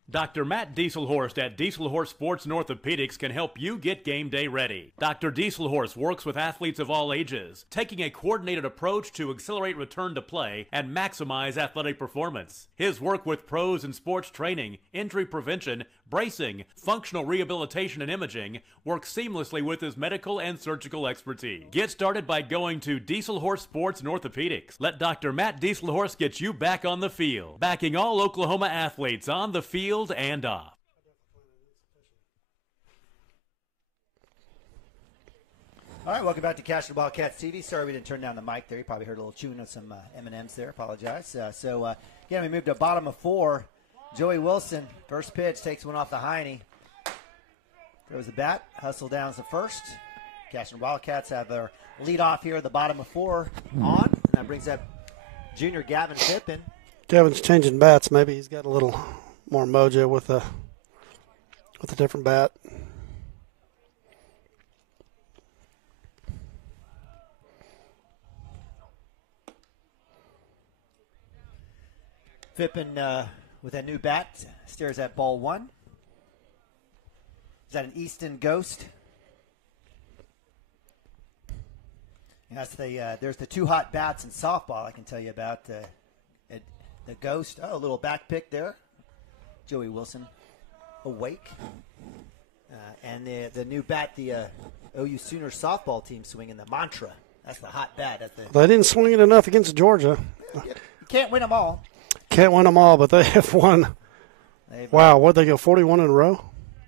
Dr. Matt Dieselhorst at Dieselhorst Sports and Orthopedics can help you get game day ready. Dr. Dieselhorst works with athletes of all ages, taking a coordinated approach to accelerate return to play and maximize athletic performance. His work with pros in sports training, injury prevention, bracing, functional rehabilitation, and imaging works seamlessly with his medical and surgical expertise. Get started by going to Dieselhorst Sports and Orthopedics. Let Dr. Matt Dieselhorst get you back on the field, backing all Oklahoma athletes on the field and off. All right, welcome back to Cashion Wildcats TV. Sorry we didn't turn down the mic there. You probably heard a little chewing of some M&Ms there. Apologize. Again, we moved to bottom of 4. Joey Wilson, first pitch, takes one off the hiney. Throws the bat, hustle down to first. Cashion Wildcats have their lead off here at the bottom of 4 on. And that brings up junior Gavin Pippin. Gavin's changing bats. Maybe he's got a little more mojo with a different bat. Fippen with a new bat stares at ball one. Is that an Easton Ghost? And that's there's the two hot bats in softball I can tell you about. The Ghost, a little back pick there. Joey Wilson awake. And the new bat, the OU Sooner softball team swinging the Mantra. That's the hot bat. They didn't swing it enough against Georgia. You can't win them all. Can't win them all, but they have won. Wow, what did they go, 41 in a row?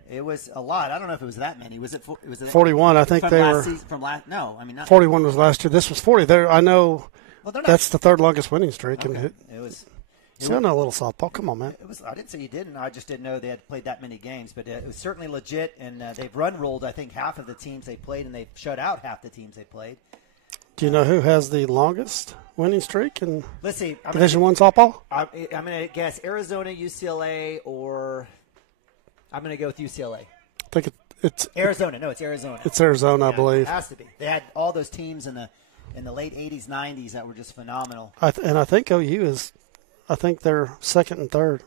It was a lot. I don't know if it was that many. Was it 41? I think they were. No, I mean not. 41 was last year. This was 40. I know. Well, that's the third longest winning streak. Okay. It was. See, I know a little softball. Come on, man. I didn't say you didn't. I just didn't know they had played that many games. But it was certainly legit, and they've run-rolled, I think, half of the teams they played, and they've shut out half the teams they played. Do you know who has the longest winning streak in Division I softball? I'm going to guess Arizona, UCLA, or I'm going to go with UCLA. I think it's Arizona. No, it's Arizona. It's Arizona, I believe. It has to be. They had all those teams in the late 80s, 90s that were just phenomenal. And I think OU is – I think they're second and third.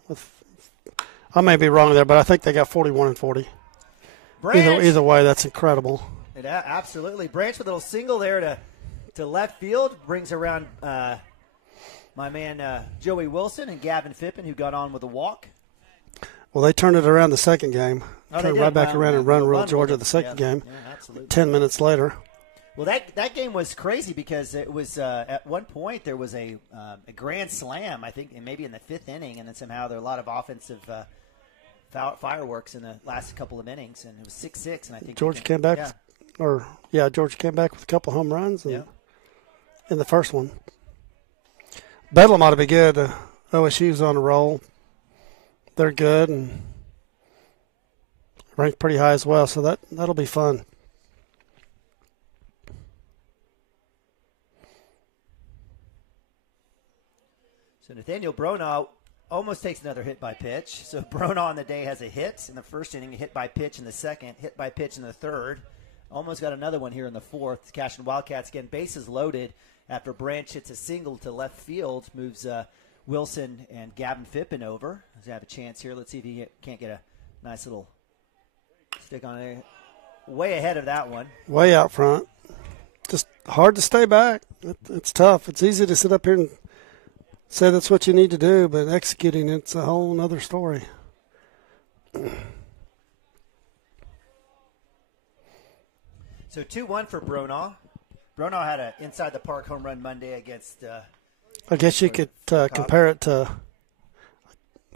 I may be wrong there, but I think they got 41 and 40. Either way, that's incredible. Absolutely. Branch with a little single there to left field brings around my man Joey Wilson and Gavin Fippen, who got on with a walk. Well, they turned it around the second game. Turned right back around and run Georgia the second game. Yeah, absolutely. 10 minutes later. Well, that game was crazy because it was at one point there was a grand slam, I think, and maybe in the fifth inning, and then somehow there were a lot of offensive fireworks in the last couple of innings, and it was 6-6. And I think Georgia came back, Georgia came back with a couple home runs in the first one. Bedlam ought to be good. OSU's on a roll. They're good and ranked pretty high as well, so that'll be fun. So Nathaniel Bronaugh almost takes another hit by pitch. So Bronaugh on the day has a hit in the first inning, a hit by pitch in the second, hit by pitch in the third. Almost got another one here in the fourth. Cashion Wildcats again, bases loaded after Branch hits a single to left field, moves Wilson and Gavin Fippen over. Does he have a chance here? Let's see if he can't get a nice little stick on there. Way ahead of that one. Way out front. Just hard to stay back. It's tough. It's easy to sit up here and say that's what you need to do, but executing it's a whole other story. So 2-1 for Bronaugh. Bronaugh had an inside the park home run Monday against. I guess you could compare it to.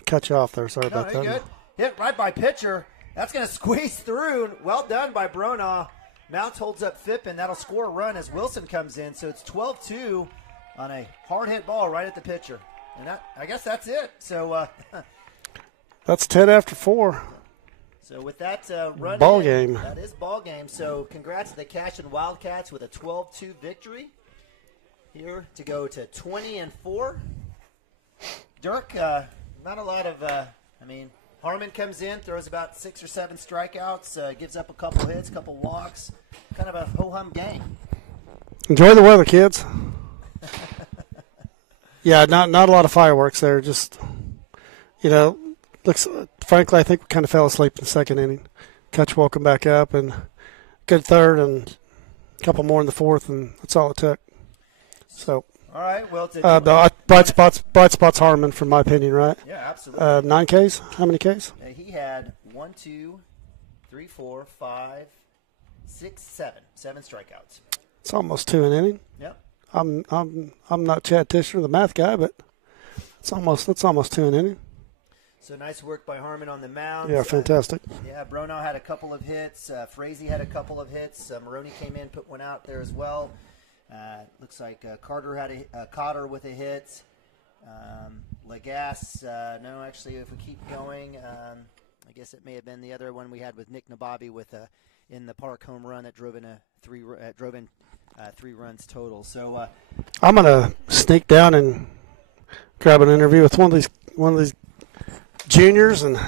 Cut you off there. Sorry about that. Good. Hit right by pitcher. That's going to squeeze through. Well done by Bronaugh. Mounts holds up Fippen. That'll score a run as Wilson comes in. So it's 12-2. On a hard hit ball right at the pitcher. And I guess that's it. So that's 10 after 4. So with that run ball game. That is ball game. So congrats to the Cashion Wildcats with a 12-2 victory. Here to go to 20-4. Dirk, not a lot of Harmon comes in, throws about 6 or 7 strikeouts, gives up a couple hits, couple walks. Kind of a ho-hum game. Enjoy the weather, kids. Yeah, not a lot of fireworks there. Just, looks. Frankly, I think we kind of fell asleep in the second inning. Catch woke 'em back up, and good third, and a couple more in the fourth, and that's all it took. So. All right. Well, bright spots Harmon, from my opinion, right? Yeah, absolutely. 9 Ks. How many Ks? He had 1, 2, 3, 4, 5, 6, 7. 7 strikeouts. It's almost 2 an inning. Yep. I'm not Chad Tischer, the math guy, but it's almost 2 an inning. So nice work by Harmon on the mound. Yeah, fantastic. Bronaugh had a couple of hits. Frazee had a couple of hits. Maroney came in, put one out there as well. Looks like Carter had a Cotter with a hit. Lagasse, no, actually, if we keep going, I guess it may have been the other one we had with Nick Nababi with in the park home run that drove in 3 runs total. So I'm gonna sneak down and grab an interview with one of these juniors, and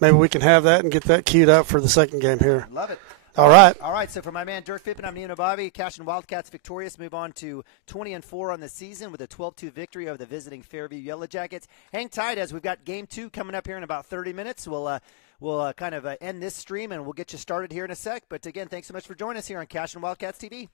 maybe we can have that and get that queued up for the second game here. Love it. All right. All right, so for my man Dirk Fippen, I'm Nino Bobby. Cashion Wildcats victorious, move on to 20-4 on the season with a 12-2 victory over the visiting Fairview Yellow Jackets. Hang tight as we've got Game 2 coming up here in about 30 minutes. We'll kind of end this stream, and we'll get you started here in a sec. But, again, thanks so much for joining us here on Cashion Wildcats TV.